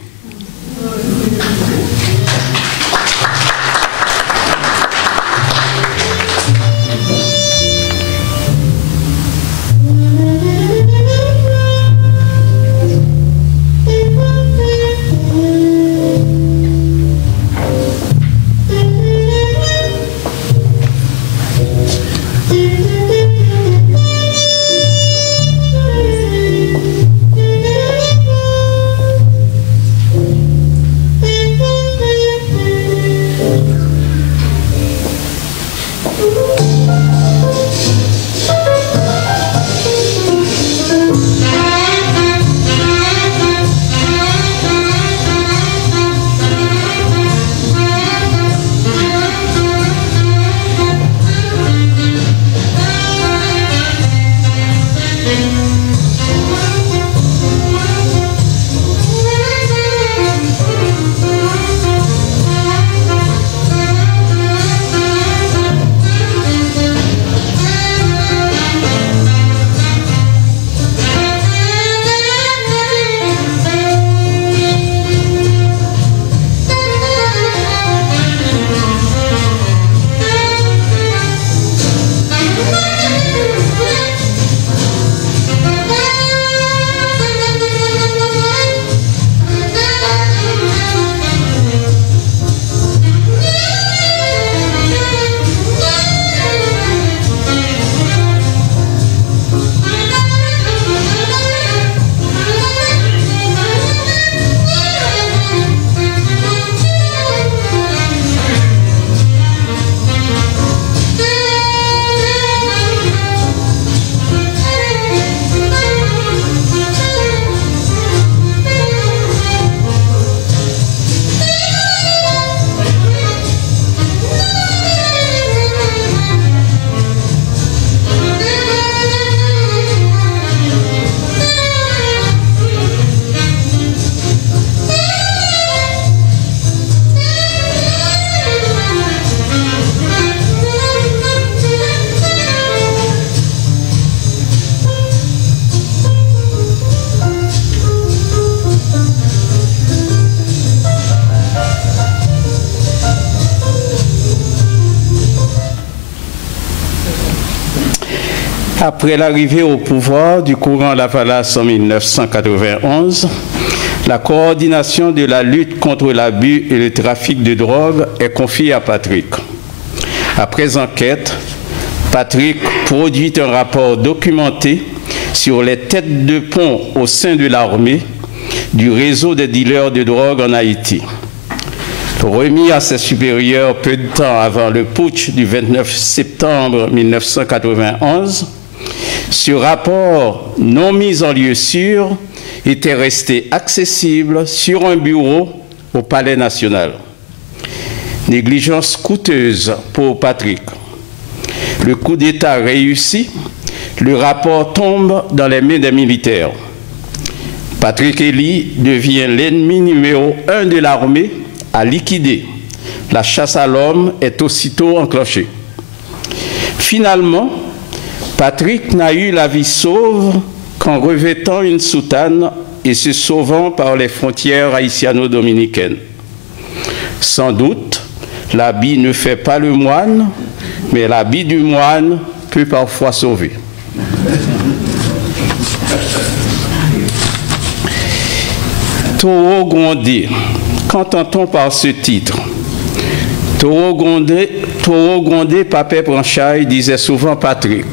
Après l'arrivée au pouvoir du courant Lavalas en 1991, la coordination de la lutte contre l'abus et le trafic de drogue est confiée à Patrick. Après enquête, Patrick produit un rapport documenté sur les têtes de pont au sein de l'armée du réseau des dealers de drogue en Haïti. Remis à ses supérieurs peu de temps avant le putsch du 29 septembre 1991, ce rapport non mis en lieu sûr était resté accessible sur un bureau au Palais national. Négligence coûteuse pour Patrick. Le coup d'État réussi, le rapport tombe dans les mains des militaires. Patrick Elie devient l'ennemi numéro 1 de l'armée à liquider. La chasse à l'homme est aussitôt enclenchée. Finalement, Patrick n'a eu la vie sauve qu'en revêtant une soutane et se sauvant par les frontières haïtiano-dominicaines. Sans doute, l'habit ne fait pas le moine, mais l'habit du moine peut parfois sauver. Toro Gondé. Qu'entend-on par ce titre? Toro Gondé, Papé Branchaille, disait souvent Patrick.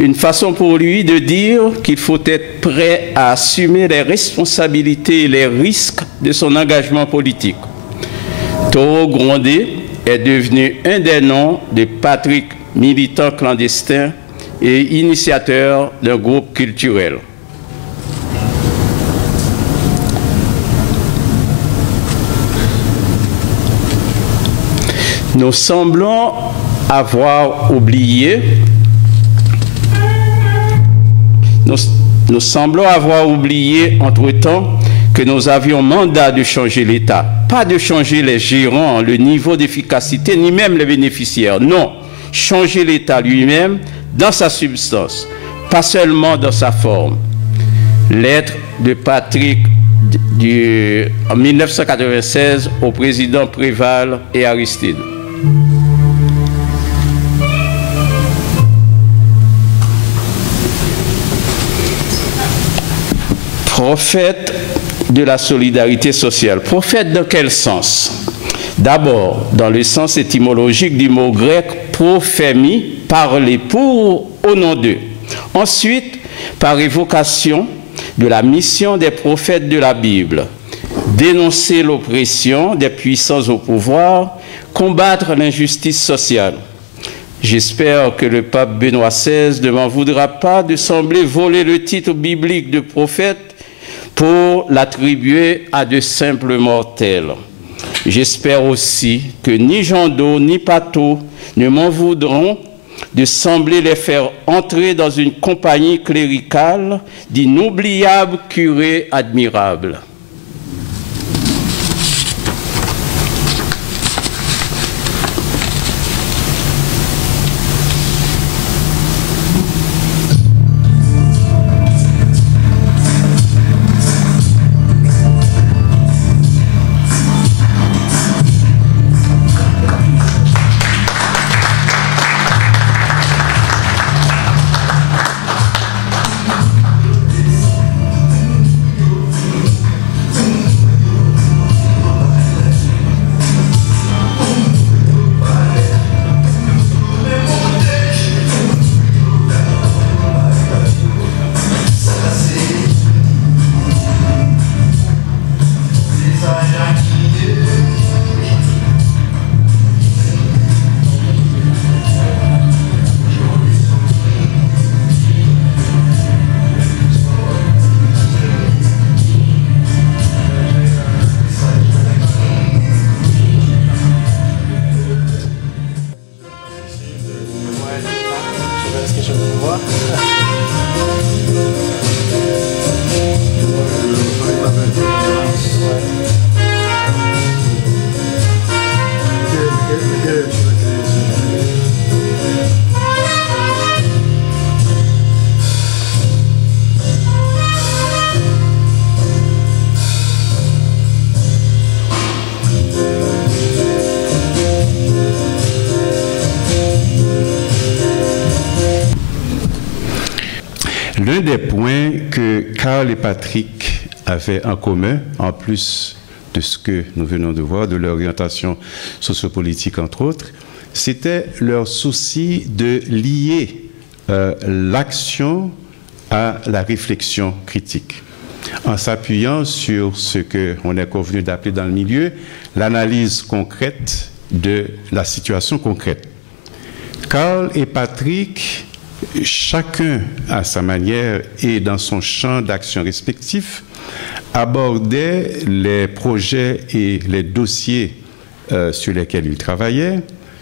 Une façon pour lui de dire qu'il faut être prêt à assumer les responsabilités et les risques de son engagement politique. Toro-Grondé est devenu un des noms de Patrick, militant clandestin et initiateur d'un groupe culturel. Nous semblons avoir oublié entre-temps que nous avions mandat de changer l'État, pas de changer les gérants, le niveau d'efficacité, ni même les bénéficiaires. Non, changer l'État lui-même dans sa substance, pas seulement dans sa forme. Lettre de Patrick en 1996 au président Préval et Aristide. Prophète de la solidarité sociale. Prophète dans quel sens? D'abord, dans le sens étymologique du mot grec prophémie, parler pour, au nom d'eux. Ensuite, par évocation de la mission des prophètes de la Bible, dénoncer l'oppression des puissants au pouvoir, combattre l'injustice sociale. J'espère que le pape Benoît XVI ne m'en voudra pas de sembler voler le titre biblique de prophète pour l'attribuer à de simples mortels. J'espère aussi que ni Jandot ni Pato ne m'en voudront de sembler les faire entrer dans une compagnie cléricale d'inoubliables curés admirables. L'un des points que Karl et Patrick avaient en commun, en plus de ce que nous venons de voir, de leur orientation sociopolitique entre autres, c'était leur souci de lier l'action à la réflexion critique, en s'appuyant sur ce qu'on est convenu d'appeler dans le milieu l'analyse concrète de la situation concrète. Karl et Patrick, chacun à sa manière et dans son champ d'action respectif, abordaient les projets et les dossiers sur lesquels ils travaillaient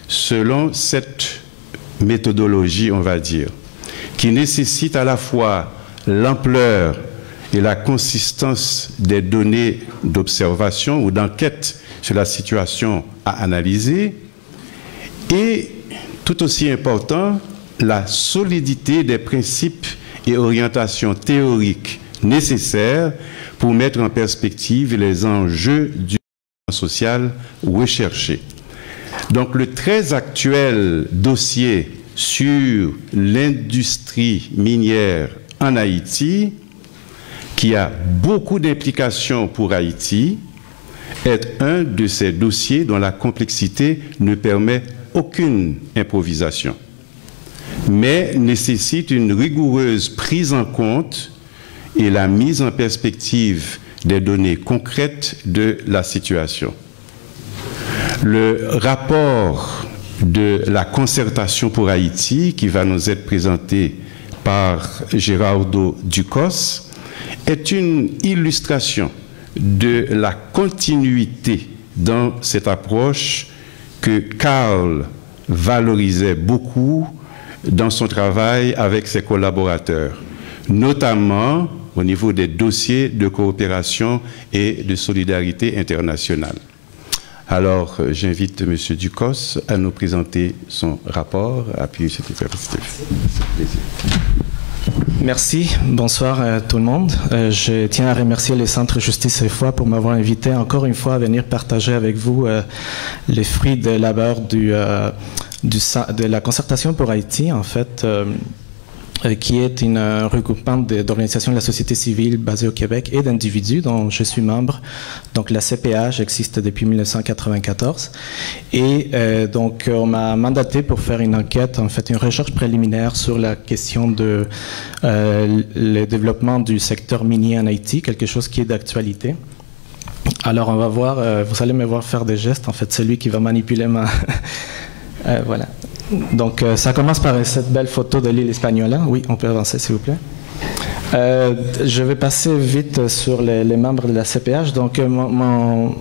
selon cette méthodologie, on va dire, qui nécessite à la fois l'ampleur et la consistance des données d'observation ou d'enquête sur la situation à analyser, et tout aussi important, la solidité des principes et orientations théoriques nécessaires pour mettre en perspective les enjeux du social recherché. Donc le très actuel dossier sur l'industrie minière en Haïti, qui a beaucoup d'implications pour Haïti, est un de ces dossiers dont la complexité ne permet aucune improvisation, mais nécessite une rigoureuse prise en compte et la mise en perspective des données concrètes de la situation. Le rapport de la concertation pour Haïti, qui va nous être présenté par Gérardo Ducos, est une illustration de la continuité dans cette approche que Karl valorisait beaucoup dans son travail avec ses collaborateurs, notamment au niveau des dossiers de coopération et de solidarité internationale. Alors, j'invite M. Ducos à nous présenter son rapport. Appuyez sur Merci, bonsoir à tout le monde. Je tiens à remercier le Centre Justice et Foi pour m'avoir invité encore une fois à venir partager avec vous les fruits de labeur de la concertation pour Haïti, en fait, qui est un regroupement d'organisations de la société civile basée au Québec et d'individus dont je suis membre. Donc la CPH existe depuis 1994 et donc on m'a mandaté pour faire une enquête, en fait une recherche préliminaire sur la question de le développement du secteur minier en Haïti, quelque chose qui est d'actualité. Alors on va voir, vous allez me voir faire des gestes, en fait c'est lui qui va manipuler ma... voilà. Donc, ça commence par cette belle photo de l'île Hispaniola. Oui, on peut avancer, s'il vous plaît. Je vais passer vite sur les membres de la CPH. Donc, mon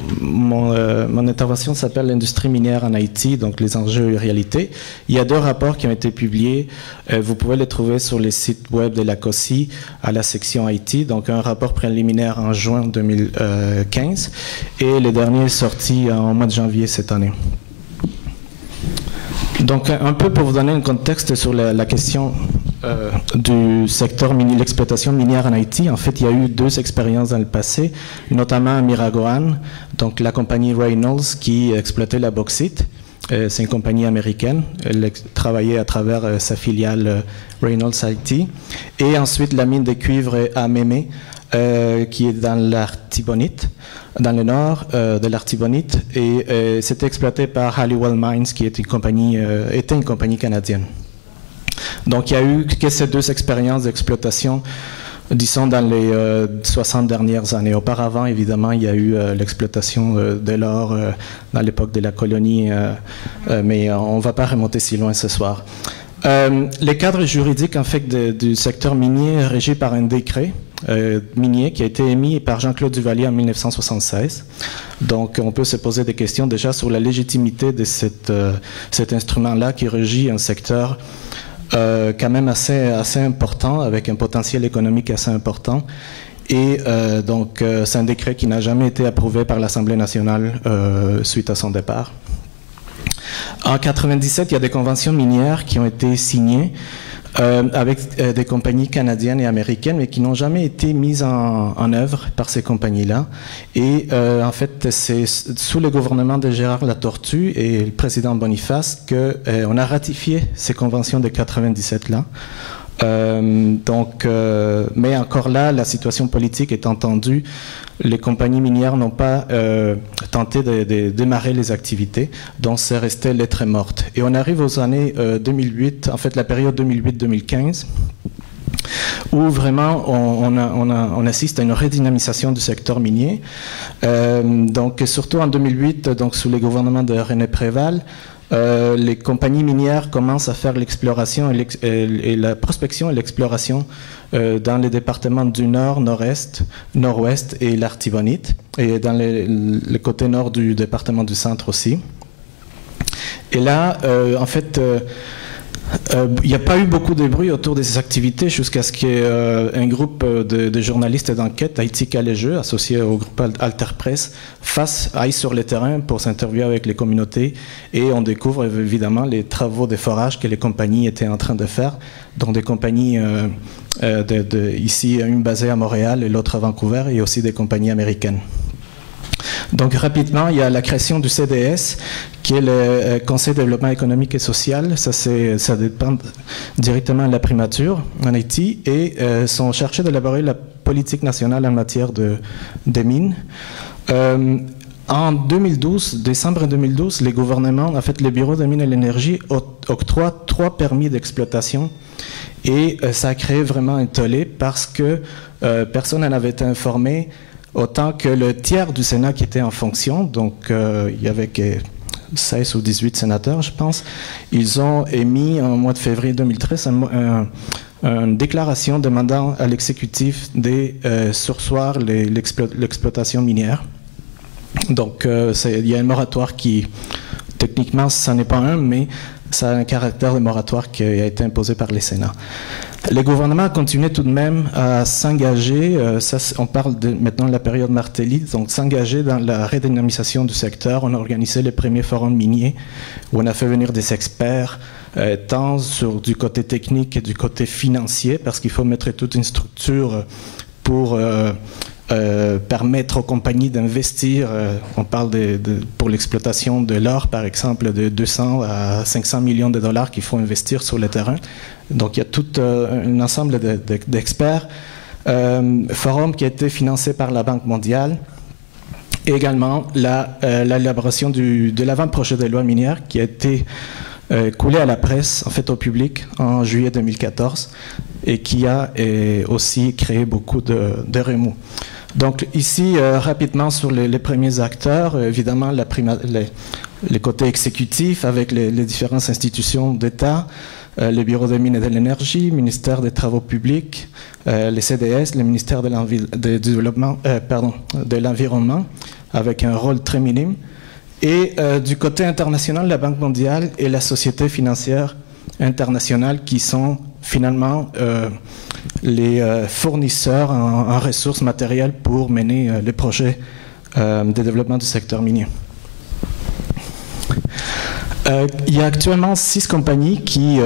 intervention s'appelle l'industrie minière en Haïti, donc les enjeux et réalités. Il y a 2 rapports qui ont été publiés. Vous pouvez les trouver sur les sites web de la COSI à la section Haïti. Donc, un rapport préliminaire en juin 2015 et le dernier est sorti en mois de janvier cette année. Donc, un peu pour vous donner un contexte sur la question du secteur l'exploitation minière en Haïti. En fait, il y a eu 2 expériences dans le passé, notamment à Miragoâne, donc la compagnie Reynolds qui exploitait la bauxite. C'est une compagnie américaine. Elle travaillait à travers sa filiale Reynolds Haïti. Et ensuite, la mine de cuivre à Mémé, qui est dans l'Artibonite, dans le nord de l'Artibonite, et c'était exploité par Halliwell Mines, qui est était une compagnie canadienne. Donc, il n'y a eu que ces 2 expériences d'exploitation, disons, dans les 60 dernières années. Auparavant, évidemment, il y a eu l'exploitation de l'or dans l'époque de la colonie, mais on ne va pas remonter si loin ce soir. Les cadres juridiques, en fait, du secteur minier est régi par un décret minier qui a été émis par Jean-Claude Duvalier en 1976. Donc, on peut se poser des questions déjà sur la légitimité de cet instrument-là qui régit un secteur quand même assez important, avec un potentiel économique assez important. Et donc, c'est un décret qui n'a jamais été approuvé par l'Assemblée nationale suite à son départ. En 1997, il y a des conventions minières qui ont été signées avec des compagnies canadiennes et américaines, mais qui n'ont jamais été mises en œuvre par ces compagnies-là. Et en fait, c'est sous le gouvernement de Gérard Latortue et le président Boniface qu'on a ratifié ces conventions de 1997-là. Mais encore là, la situation politique étant tendue, les compagnies minières n'ont pas tenté de démarrer les activités, donc c'est resté lettre morte. Et on arrive aux années 2008, en fait la période 2008-2015, où vraiment on assiste à une redynamisation du secteur minier. Donc surtout en 2008, donc sous les gouvernements de René Préval, les compagnies minières commencent à faire l'exploration et la prospection et l'exploration dans les départements du Nord, Nord-Est, Nord-Ouest et l'Artibonite, et dans le côté nord du département du Centre aussi. Et là, en fait, il n'y a pas eu beaucoup de bruit autour de ces activités jusqu'à ce qu'il y ait un groupe de journalistes d'enquête, Haïti Calais-Jeux, associé au groupe Alter Press, aille sur le terrain pour s'interviewer avec les communautés, et on découvre évidemment les travaux de forage que les compagnies étaient en train de faire, dont des compagnies ici, une basée à Montréal et l'autre à Vancouver, et aussi des compagnies américaines. Donc rapidement, il y a la création du CDS, qui est le Conseil de développement économique et social. Ça dépend directement de la primature en Haïti, et sont chargés d'élaborer la politique nationale en matière de mines. En 2012, décembre 2012, les gouvernements, en fait, le Bureau des mines et l'énergie octroie 3 permis d'exploitation, et ça a créé vraiment un tollé parce que personne n'en avait été informé, autant que le tiers du Sénat qui était en fonction. Donc, il y avait 16 ou 18 sénateurs, je pense, ils ont émis en mois de février 2013 une déclaration demandant à l'exécutif de surseoir l'exploitation minière. Donc, il y a un moratoire qui, techniquement, ça n'est pas un, mais ça a un caractère de moratoire qui a été imposé par les Sénats. Le gouvernement a continué tout de même à s'engager, on parle maintenant de la période Martelly, donc s'engager dans la redynamisation du secteur. On a organisé les premiers forums miniers où on a fait venir des experts, tant du côté technique et du côté financier, parce qu'il faut mettre toute une structure pour permettre aux compagnies d'investir. On parle pour l'exploitation de l'or, par exemple, de 200 à 500 millions de dollars qu'il faut investir sur le terrain. Donc il y a tout un ensemble d'experts. Forum qui a été financé par la Banque mondiale. Et également l'élaboration de l'avant-projet de loi minière qui a été coulé à la presse, en fait au public, en juillet 2014 et qui a aussi créé beaucoup de remous. Donc ici, rapidement sur les premiers acteurs, évidemment les côtés exécutifs avec les différentes institutions d'État, le Bureau des mines et de l'énergie, le ministère des Travaux publics, les CDS, le ministère de l'Environnement, avec un rôle très minime. Et du côté international, la Banque mondiale et la Société financière internationale qui sont finalement les fournisseurs en ressources matérielles pour mener les projets de développement du secteur minier. Il y a actuellement 6 compagnies qui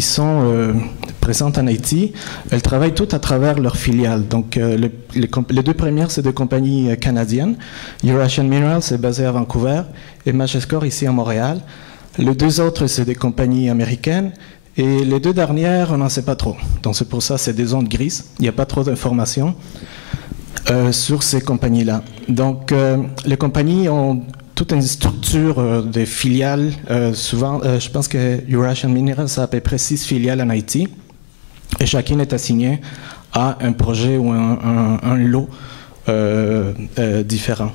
sont présentes en Haïti. Elles travaillent toutes à travers leurs filiales. Donc, les 2 premières, c'est des compagnies canadiennes. Eurasian Minerals est basé à Vancouver et Majescor ici à Montréal. Les 2 autres, c'est des compagnies américaines. Et les 2 dernières, on n'en sait pas trop. Donc, c'est pour ça c'est des zones grises. Il n'y a pas trop d'informations sur ces compagnies-là. Donc, les compagnies ont toute une structure de filiales. Souvent, je pense que Eurasian Minerals a à peu près 6 filiales en Haïti. Et chacune est assignée à un projet ou un lot différent.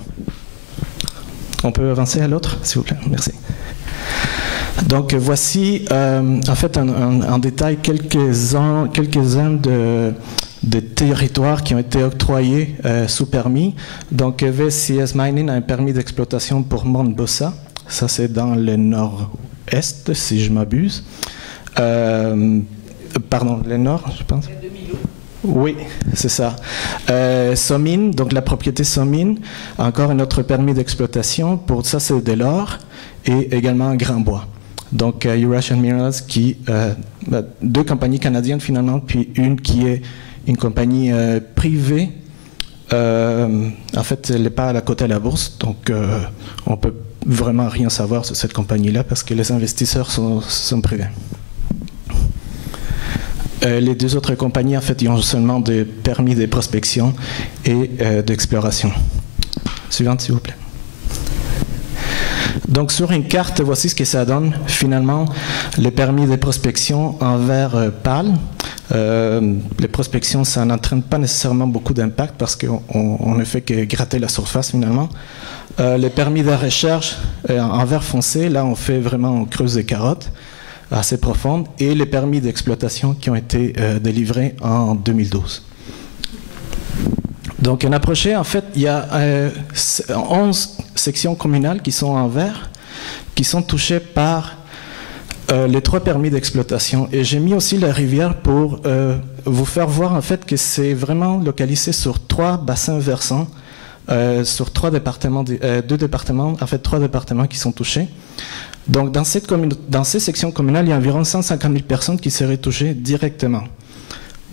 On peut avancer à l'autre, s'il vous plaît. Merci. Donc voici en fait en détail quelques-uns de territoires qui ont été octroyés sous permis. Donc VCS Mining a un permis d'exploitation pour Mont Bossa. Ça c'est dans le nord-est, si je m'abuse. Pardon, le nord, je pense. Oui, c'est ça. Somine, donc la propriété Somine, encore un autre permis d'exploitation. Pour ça, c'est de l'or et également Grand-Bois. Donc, Eurasian Minerals, qui 2 compagnies canadiennes finalement, puis une qui est une compagnie privée. En fait, elle n'est pas à la côté de la bourse, donc on ne peut vraiment rien savoir sur cette compagnie-là parce que les investisseurs sont privés. Les 2 autres compagnies, en fait, ils ont seulement des permis de prospection et d'exploration. Suivante, s'il vous plaît. Donc, sur une carte, voici ce que ça donne. Finalement, les permis de prospection en vert pâle. Les prospections, ça n'entraîne pas nécessairement beaucoup d'impact parce qu'on ne fait que gratter la surface, finalement. Les permis de recherche en vert foncé, là, on fait vraiment, on creuse des carottes assez profonde, et les permis d'exploitation qui ont été délivrés en 2012. Donc, on approchait, en fait, il y a 11 sections communales qui sont en vert, qui sont touchées par les 3 permis d'exploitation. Et j'ai mis aussi la rivière pour vous faire voir, en fait, que c'est vraiment localisé sur 3 bassins versants, sur 2 départements, en fait, 3 départements qui sont touchés. Donc, dans ces sections communales, il y a environ 150 000 personnes qui seraient touchées directement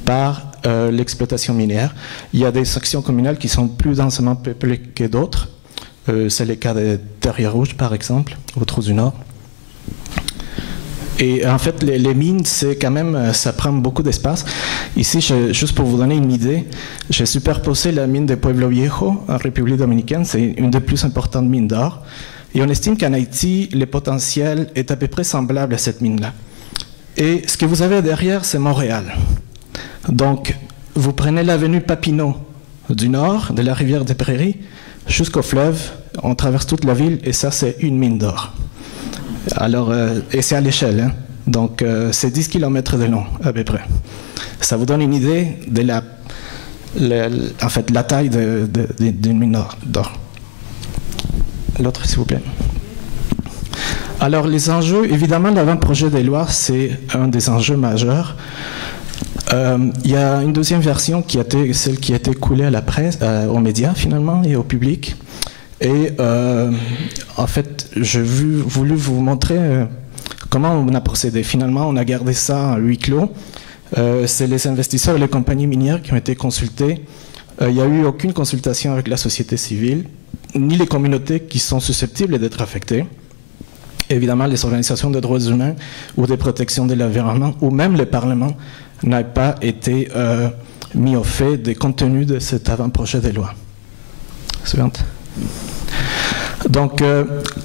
par l'exploitation minière. Il y a des sections communales qui sont plus densément peuplées que d'autres. C'est le cas de Terrier-Rouge, par exemple, au Trou du Nord. Et en fait, les mines, c'est quand même, ça prend beaucoup d'espace. Ici, juste pour vous donner une idée, j'ai superposé la mine de Pueblo Viejo en République dominicaine. C'est une des plus importantes mines d'or. Et on estime qu'en Haïti, le potentiel est à peu près semblable à cette mine-là. Et ce que vous avez derrière, c'est Montréal. Donc, vous prenez l'avenue Papineau du nord, de la rivière des Prairies, jusqu'au fleuve, on traverse toute la ville et ça, c'est une mine d'or. Alors, et c'est à l'échelle, hein. Donc c'est 10 km de long, à peu près. Ça vous donne une idée de la taille d'une mine d'or. L'autre, s'il vous plaît. Alors, les enjeux, évidemment, l'avant-projet des lois, c'est un des enjeux majeurs. Il y a une deuxième version qui a été celle qui a été coulée à la presse, aux médias finalement et au public. Et en fait, j'ai voulu vous montrer comment on a procédé. Finalement, on a gardé ça à huis clos. C'est les investisseurs et les compagnies minières qui ont été consultés. Il n'y a eu aucune consultation avec la société civile, ni les communautés qui sont susceptibles d'être affectées. Évidemment, les organisations de droits humains ou de protection de l'environnement, ou même le Parlement, n'ont pas été mis au fait des contenus de cet avant-projet de loi. Suivante. Donc,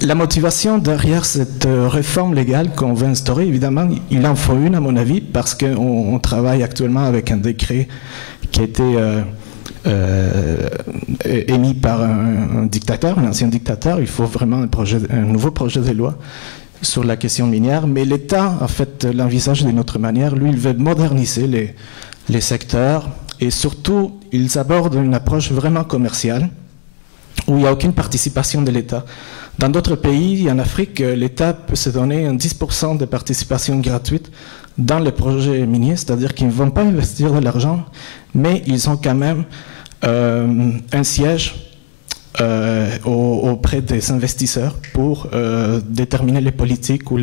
la motivation derrière cette réforme légale qu'on veut instaurer, évidemment, il en faut une, à mon avis, parce qu'on travaille actuellement avec un décret qui a été émis par un dictateur, un ancien dictateur. Il faut vraiment un nouveau projet de loi sur la question minière. Mais l'État, en fait, l'envisage d'une autre manière. Lui, il veut moderniser les secteurs et surtout, ils abordent une approche vraiment commerciale où il n'y a aucune participation de l'État. Dans d'autres pays, en Afrique, l'État peut se donner un 10% de participation gratuite dans les projets miniers, c'est-à-dire qu'ils ne vont pas investir de l'argent, mais ils ont quand même un siège auprès des investisseurs pour déterminer les politiques ou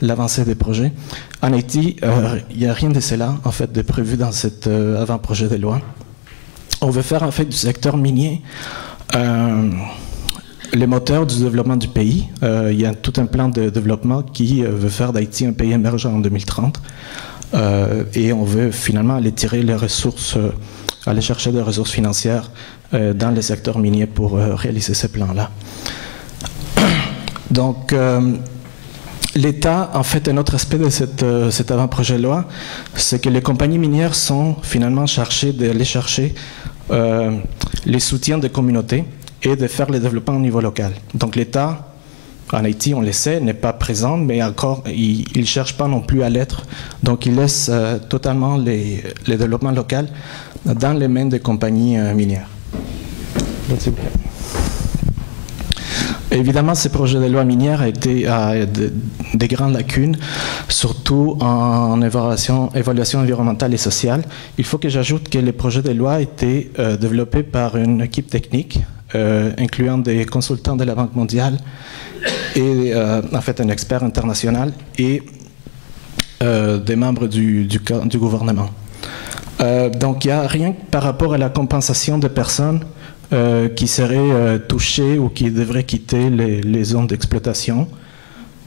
l'avancée des projets. En Haïti, il n'y a rien de cela, en fait, de prévu dans cet avant-projet de loi. On veut faire, en fait, du secteur minier les moteurs du développement du pays. Il y a tout un plan de développement qui veut faire d'Haïti un pays émergent en 2030. Et on veut finalement aller tirer les ressources, aller chercher des ressources financières dans les secteurs miniers pour réaliser ces plans-là. Donc, l'État, en fait, un autre aspect de cet avant-projet de loi, c'est que les compagnies minières sont finalement chargées d'aller chercher les soutiens des communautés et de faire le développement au niveau local. Donc l'État, en Haïti, on le sait, n'est pas présent, mais encore, il ne cherche pas non plus à l'être. Donc il laisse totalement les développements locaux dans les mains des compagnies minières. S'il vous plaît. Évidemment, ce projet de loi minière a des grandes lacunes, surtout en évaluation environnementale et sociale. Il faut que j'ajoute que les projets de loi étaient développés par une équipe technique, incluant des consultants de la Banque mondiale et en fait un expert international et des membres du gouvernement. Donc il n'y a rien par rapport à la compensation des personnes qui seraient touchées ou qui devraient quitter les zones d'exploitation.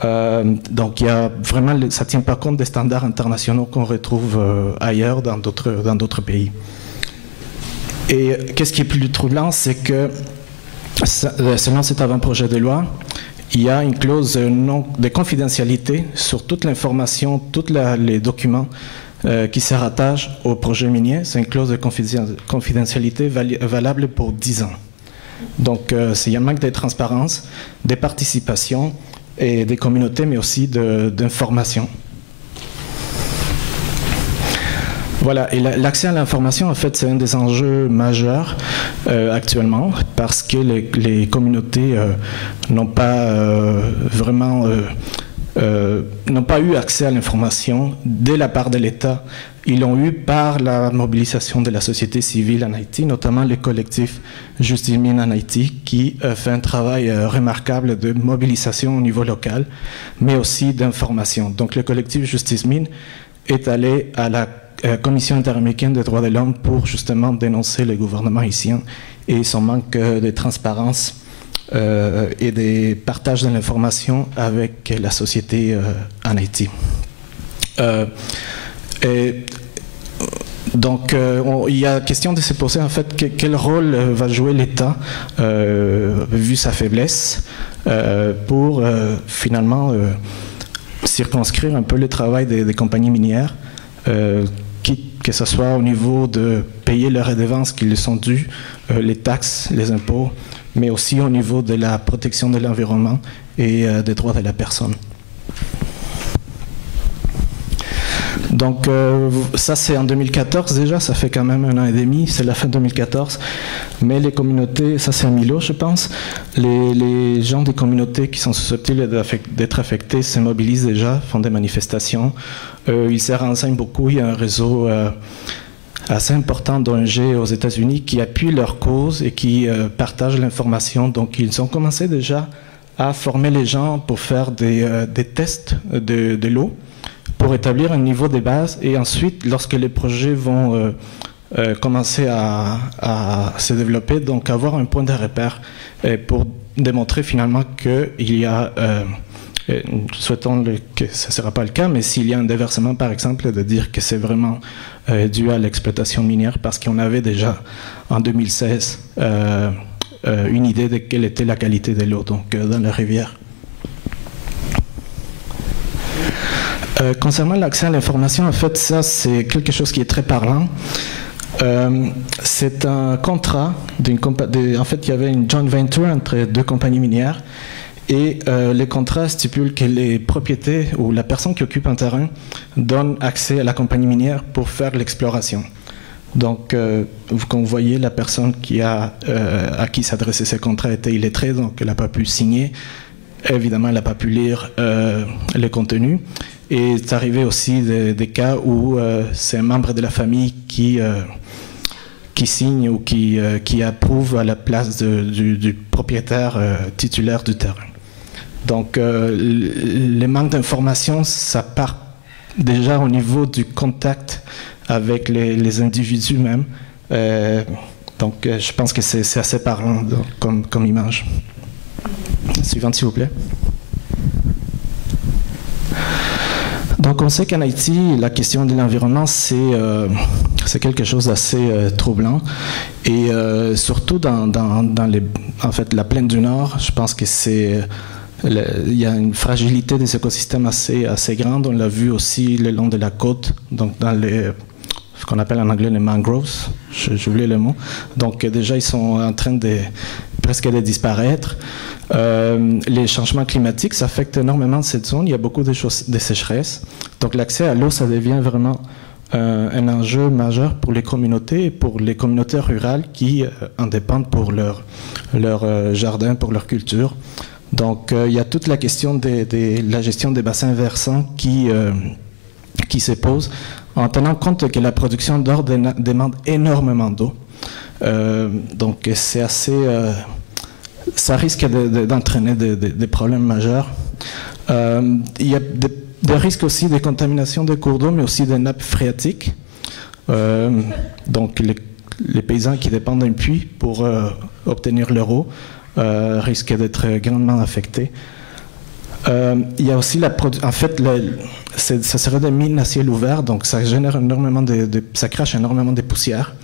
Donc il y a vraiment, ça ne tient pas compte des standards internationaux qu'on retrouve ailleurs dans d'autres pays. Et qu'est-ce qui est plus troublant, c'est que selon cet avant-projet de loi, il y a une clause de confidentialité sur toute l'information, tous les documents qui se rattachent au projet minier. C'est une clause de confidentialité valable pour 10 ans. Donc il y a un manque de transparence, de participation et des communautés, mais aussi d'information. Voilà, et l'accès à l'information, en fait, c'est un des enjeux majeurs actuellement, parce que les communautés n'ont pas n'ont pas eu accès à l'information de la part de l'État. Ils l'ont eu par la mobilisation de la société civile en Haïti, notamment le collectif Justice Mine en Haïti, qui fait un travail remarquable de mobilisation au niveau local, mais aussi d'information. Donc le collectif Justice Mine est allé à la Commission interaméricaine des droits de l'homme pour justement dénoncer le gouvernement haïtien et son manque de transparence et de partage de l'information avec la société en Haïti. Donc, il y a question de se poser en fait quel rôle va jouer l'État, vu sa faiblesse, pour finalement circonscrire un peu le travail des compagnies minières, que ce soit au niveau de payer les redevances qui leur sont dues, les taxes, les impôts, mais aussi au niveau de la protection de l'environnement et des droits de la personne. Donc ça c'est en 2014 déjà, ça fait quand même 1 an et demi, c'est la fin 2014, mais les communautés, ça c'est à Milo je pense, les gens des communautés qui sont susceptibles d'être affectés se mobilisent déjà, font des manifestations, ils se renseignent beaucoup, il y a un réseau assez important d'ONG aux États-Unis qui appuient leur cause et qui partagent l'information, donc ils ont commencé déjà à former les gens pour faire des tests de l'eau, pour établir un niveau de base, et ensuite, lorsque les projets vont commencer à se développer, donc avoir un point de repère pour démontrer finalement qu'il y a, souhaitons que ce ne sera pas le cas, mais s'il y a un déversement par exemple, de dire que c'est vraiment dû à l'exploitation minière, parce qu'on avait déjà en 2016 une idée de quelle était la qualité de l'eau dans la rivière. Concernant l'accès à l'information, en fait, ça, c'est quelque chose qui est très parlant. C'est un contrat en fait, il y avait une joint venture entre 2 compagnies minières, et les contrats stipulent que les propriétés ou la personne qui occupe un terrain donne accès à la compagnie minière pour faire l'exploration. Donc, quand vous voyez, la personne à qui s'adressait ce contrat était illettrée, donc elle n'a pas pu signer. Évidemment, elle n'a pas pu lire les contenus. Et c'est arrivé aussi des cas où c'est un membre de la famille qui signe ou qui approuve à la place du propriétaire titulaire du terrain. Donc, les manques d'informations, ça part déjà au niveau du contact avec les individus même. Donc, je pense que c'est assez parlant comme image. Suivante, s'il vous plaît. Donc, on sait qu'en Haïti, la question de l'environnement, c'est quelque chose d'assez troublant. Et surtout en fait, la plaine du Nord, je pense que il y a une fragilité des écosystèmes assez grande. On l'a vu aussi le long de la côte, donc dans ce qu'on appelle en anglais les mangroves, j'ai oublié le mot. Donc, déjà, ils sont en train presque de disparaître. Les changements climatiques, ça affecte énormément cette zone. Il y a beaucoup de sécheresses. Donc l'accès à l'eau, ça devient vraiment un enjeu majeur pour les communautés et pour les communautés rurales qui en dépendent pour leur jardin, pour leur culture. Donc il y a toute la question de la gestion des bassins versants qui se pose en tenant compte que la production d'or demande énormément d'eau. Donc c'est assez... ça risque d'entraîner des problèmes majeurs. Il y a des risques aussi de contamination des cours d'eau, mais aussi des nappes phréatiques. Donc les paysans qui dépendent d'un puits pour obtenir leur eau risquent d'être grandement affectés. Il y a aussi en fait, ça serait des mines à ciel ouvert, donc ça génère énormément ça crache énormément de poussières.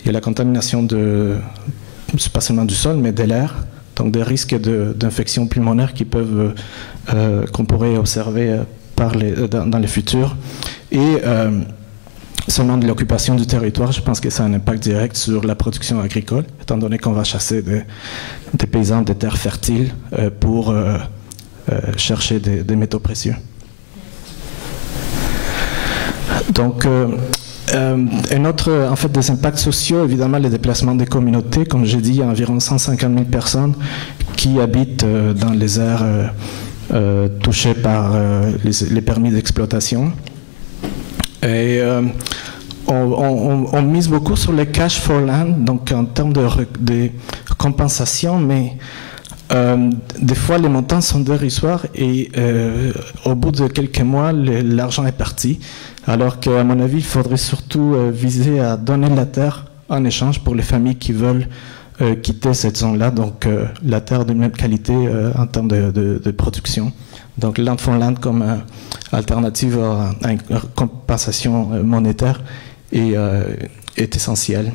Il y a la contamination pas seulement du sol, mais de l'air. Donc des risques d'infections pulmonaires qu'on pourrait observer dans le futur. Et seulement de l'occupation du territoire, je pense que ça a un impact direct sur la production agricole, étant donné qu'on va chasser des paysans des terres fertiles pour chercher des métaux précieux. Donc, un autre, en fait, des impacts sociaux, évidemment, les déplacements des communautés. Comme j'ai dit, il y a environ 150 000 personnes qui habitent dans les aires touchées par les permis d'exploitation. Et on mise beaucoup sur les cash for land, donc en termes de compensation, mais des fois, les montants sont dérisoires et au bout de quelques mois, l'argent est parti. Alors qu'à mon avis, il faudrait surtout viser à donner la terre en échange pour les familles qui veulent quitter cette zone-là, donc la terre de même qualité en termes de production. Donc Land for Land comme alternative à une compensation monétaire est essentielle.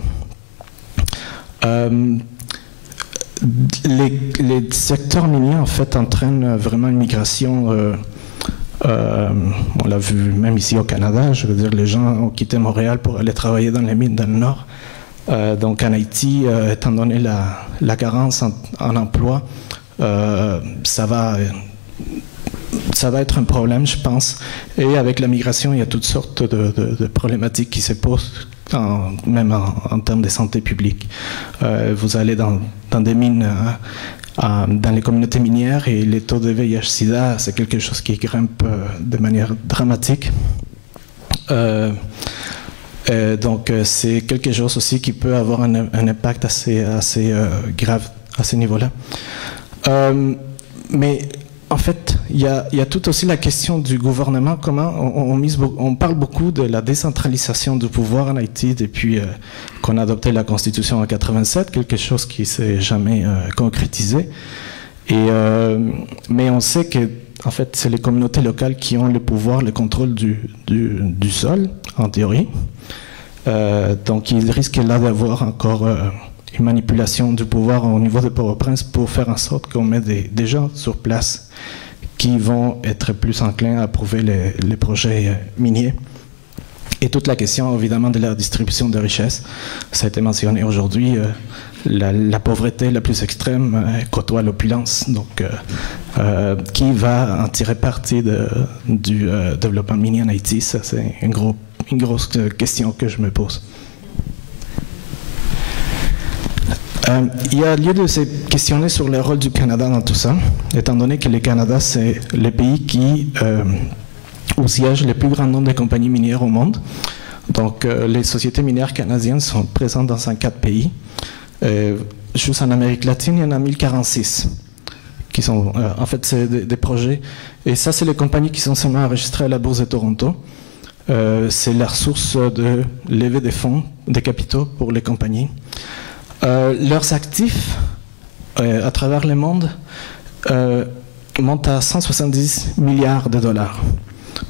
Les secteurs miniers, en fait, entraînent vraiment une migration. On l'a vu même ici au Canada. Je veux dire, les gens ont quitté Montréal pour aller travailler dans les mines dans le Nord. Donc en Haïti, étant donné la carence en emploi, ça va être un problème, je pense. Et avec la migration, il y a toutes sortes de problématiques qui se posent, même en termes de santé publique. Vous allez dans des mines, dans les communautés minières, et les taux de VIH-Sida, c'est quelque chose qui grimpe de manière dramatique. Donc c'est quelque chose aussi qui peut avoir un impact assez grave à ce niveau-là. Mais en fait, il y a tout aussi la question du gouvernement. Comment on parle beaucoup de la décentralisation du pouvoir en Haïti depuis qu'on a adopté la Constitution en 1987, quelque chose qui ne s'est jamais concrétisé. Mais on sait que en fait, c'est les communautés locales qui ont le pouvoir, le contrôle du sol, en théorie. Donc il risque là d'avoir encore une manipulation du pouvoir au niveau de Port-au-Prince pour faire en sorte qu'on mette des gens sur place qui vont être plus enclins à approuver les projets miniers. Et toute la question, évidemment, de la distribution de richesses, ça a été mentionné aujourd'hui, la pauvreté la plus extrême côtoie l'opulence. Donc, qui va en tirer parti du développement minier en Haïti? Ça, c'est une grosse question que je me pose. Il y a lieu de se questionner sur le rôle du Canada dans tout ça, étant donné que le Canada, c'est le pays où siège le plus grand nombre de compagnies minières au monde. Donc, les sociétés minières canadiennes sont présentes dans 104 pays. Juste en Amérique latine, il y en a 1046 qui sont, en fait, c'est des projets. Et ça, c'est les compagnies qui sont seulement enregistrées à la Bourse de Toronto. C'est la source de levée des fonds, des capitaux pour les compagnies. Leurs actifs à travers le monde montent à 170 milliards de dollars.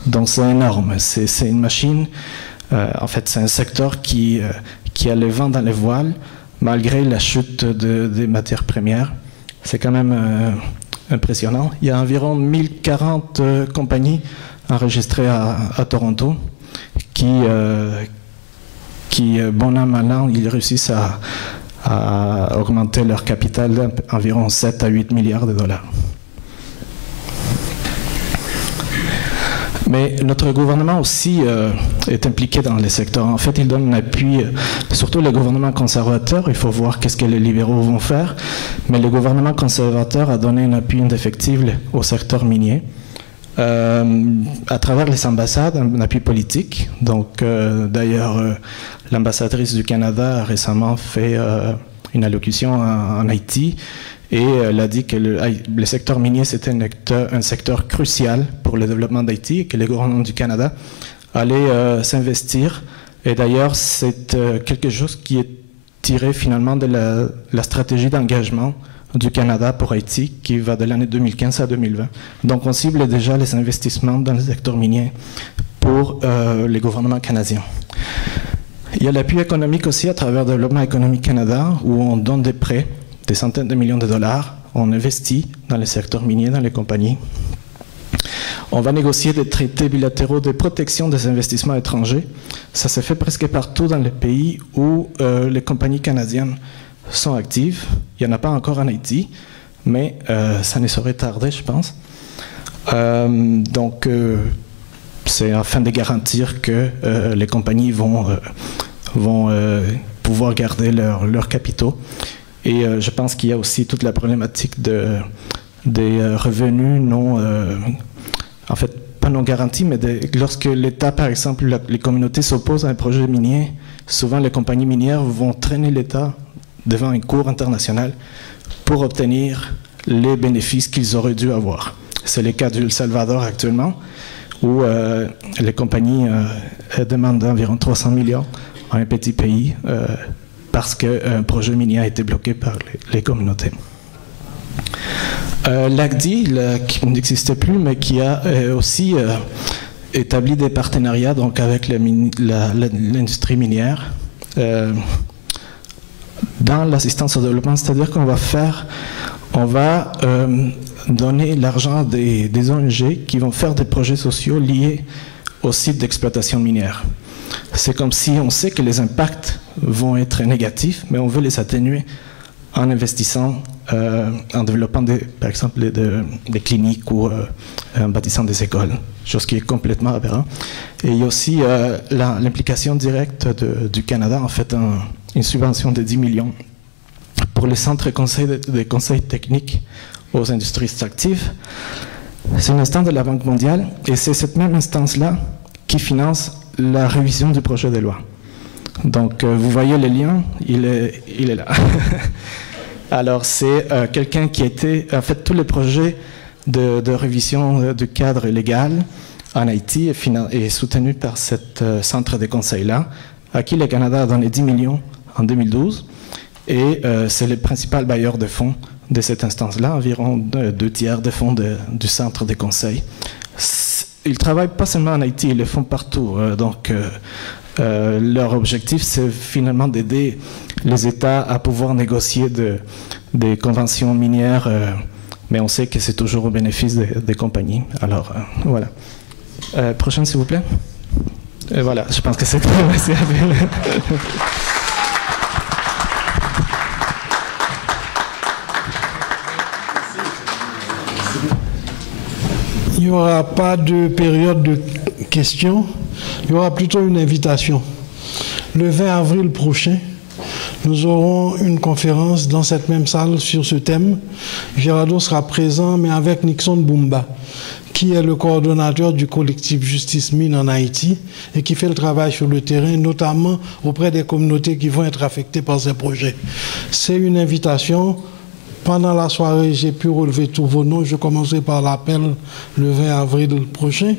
Donc c'est énorme, c'est une machine. En fait, c'est un secteur qui a le vent dans les voiles, malgré la chute des matières premières. C'est quand même impressionnant. Il y a environ 1040 compagnies enregistrées à Toronto qui bon an, mal an, ils réussissent à augmenter leur capital d'environ 7 à 8 milliards de dollars. Mais notre gouvernement aussi est impliqué dans les secteurs. En fait, il donne un appui, surtout le gouvernement conservateur. Il faut voir qu'est-ce que les libéraux vont faire. Mais le gouvernement conservateur a donné un appui indéfectible au secteur minier. À travers les ambassades, un appui politique. Donc, d'ailleurs, l'ambassadrice du Canada a récemment fait une allocution en Haïti et elle a dit que le secteur minier, c'était un secteur crucial pour le développement d'Haïti et que le gouvernement du Canada allait s'investir. Et d'ailleurs, c'est quelque chose qui est tiré finalement de la stratégie d'engagement du Canada pour Haïti, qui va de l'année 2015 à 2020. Donc on cible déjà les investissements dans le secteur minier pour les gouvernements canadiens. Il y a l'appui économique aussi à travers le Développement économique Canada, où on donne des prêts, des centaines de millions de dollars, on investit dans le secteur minier, dans les compagnies. On va négocier des traités bilatéraux de protection des investissements étrangers. Ça se fait presque partout dans les pays où les compagnies canadiennes sont actives. Il n'y en a pas encore en Haïti, mais ça ne saurait tarder, je pense. Donc, c'est afin de garantir que les compagnies vont pouvoir garder leurs capitaux. Et je pense qu'il y a aussi toute la problématique des revenus non... en fait, pas non garantis, mais lorsque l'État, par exemple, les communautés s'opposent à un projet minier, souvent les compagnies minières vont traîner l'État devant une cour internationale pour obtenir les bénéfices qu'ils auraient dû avoir. C'est le cas du Salvador actuellement, où les compagnies demandent environ 300 millions à un petit pays parce qu'un projet minier a été bloqué par les communautés. L'ACDI, qui n'existait plus, mais qui a aussi établi des partenariats donc, avec l'industrie minière dans l'assistance au développement, c'est-à-dire qu'on va donner l'argent à des ONG qui vont faire des projets sociaux liés aux sites d'exploitation minière. c'est comme si on sait que les impacts vont être négatifs, mais on veut les atténuer en investissant, en développant, par exemple, des cliniques ou en bâtissant des écoles, chose qui est complètement aberrant. Et il y a aussi l'implication directe du Canada, en fait, une subvention de 10 millions pour les centres de conseils techniques aux industries extractives. C'est une instance de la Banque mondiale et c'est cette même instance-là qui finance la révision du projet de loi. Donc, vous voyez le lien, il est là. Alors, c'est quelqu'un qui a été... En fait, tous les projets de révision du cadre légal en Haïti est soutenu par ce centre de conseil-là, à qui le Canada a donné 10 millions en 2012. Et c'est le principal bailleur de fonds de cette instance-là, environ 2/3 des fonds du centre de conseil. Ils ne travaillent pas seulement en Haïti, ils le font partout. Leur objectif, c'est finalement d'aider les États à pouvoir négocier des conventions minières, mais on sait que c'est toujours au bénéfice des compagnies. Alors, voilà. Prochaine, s'il vous plaît. Et voilà, je pense que c'est tout. Merci à vous. Il n'y aura pas de période de questions, il y aura plutôt une invitation. Le 20 avril prochain, nous aurons une conférence dans cette même salle sur ce thème. Gerardo sera présent, mais avec Nixon Bumba, qui est le coordonnateur du collectif Justice Mine en Haïti et qui fait le travail sur le terrain, notamment auprès des communautés qui vont être affectées par ces projets. C'est une invitation. Pendant la soirée, j'ai pu relever tous vos noms. Je commencerai par l'appel le 20 avril prochain.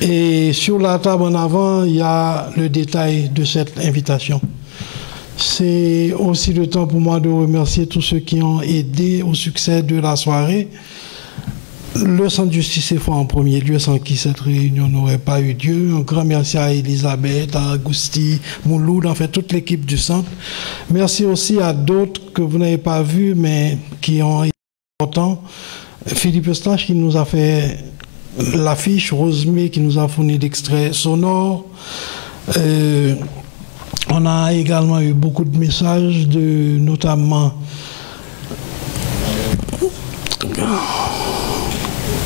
Et sur la table en avant, il y a le détail de cette invitation. C'est aussi le temps pour moi de remercier tous ceux qui ont aidé au succès de la soirée. Le Centre de Justice et Foi en premier lieu, sans qui cette réunion n'aurait pas eu lieu. Un grand merci à Elisabeth, à Agousti, Mouloud, en fait toute l'équipe du Centre. Merci aussi à d'autres que vous n'avez pas vus, mais qui ont été importants. Philippe Eustache qui nous a fait l'affiche, Rosemée qui nous a fourni l'extrait sonore. On a également eu beaucoup de messages, notamment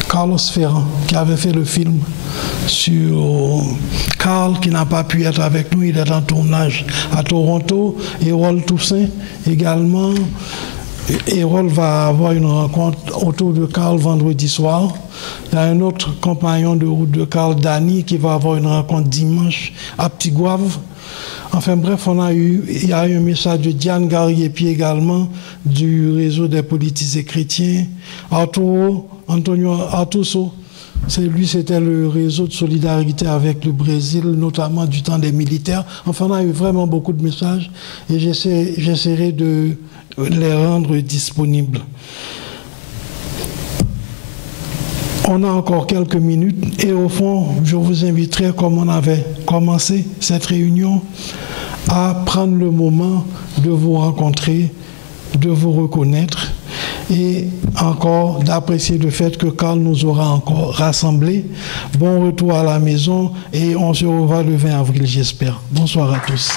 Carlos Ferrand, qui avait fait le film sur Carl, qui n'a pas pu être avec nous, il est en tournage à Toronto. Erol Toussaint également. Erol va avoir une rencontre autour de Carl vendredi soir. Il y a un autre compagnon de route de Carl, Dani, qui va avoir une rencontre dimanche à Petit Gouave. Enfin bref, il y a eu un message de Diane Gariepi également, du réseau des politiques et chrétiens. Antonio Artuso, c'était le réseau de solidarité avec le Brésil, notamment du temps des militaires. Enfin, on a eu vraiment beaucoup de messages et j'essaierai de les rendre disponibles. On a encore quelques minutes et au fond, je vous inviterai, comme on avait commencé cette réunion, à prendre le moment de vous rencontrer, de vous reconnaître et encore d'apprécier le fait que Carl nous aura encore rassemblés. Bon retour à la maison et on se revoit le 20 avril, j'espère. Bonsoir à tous.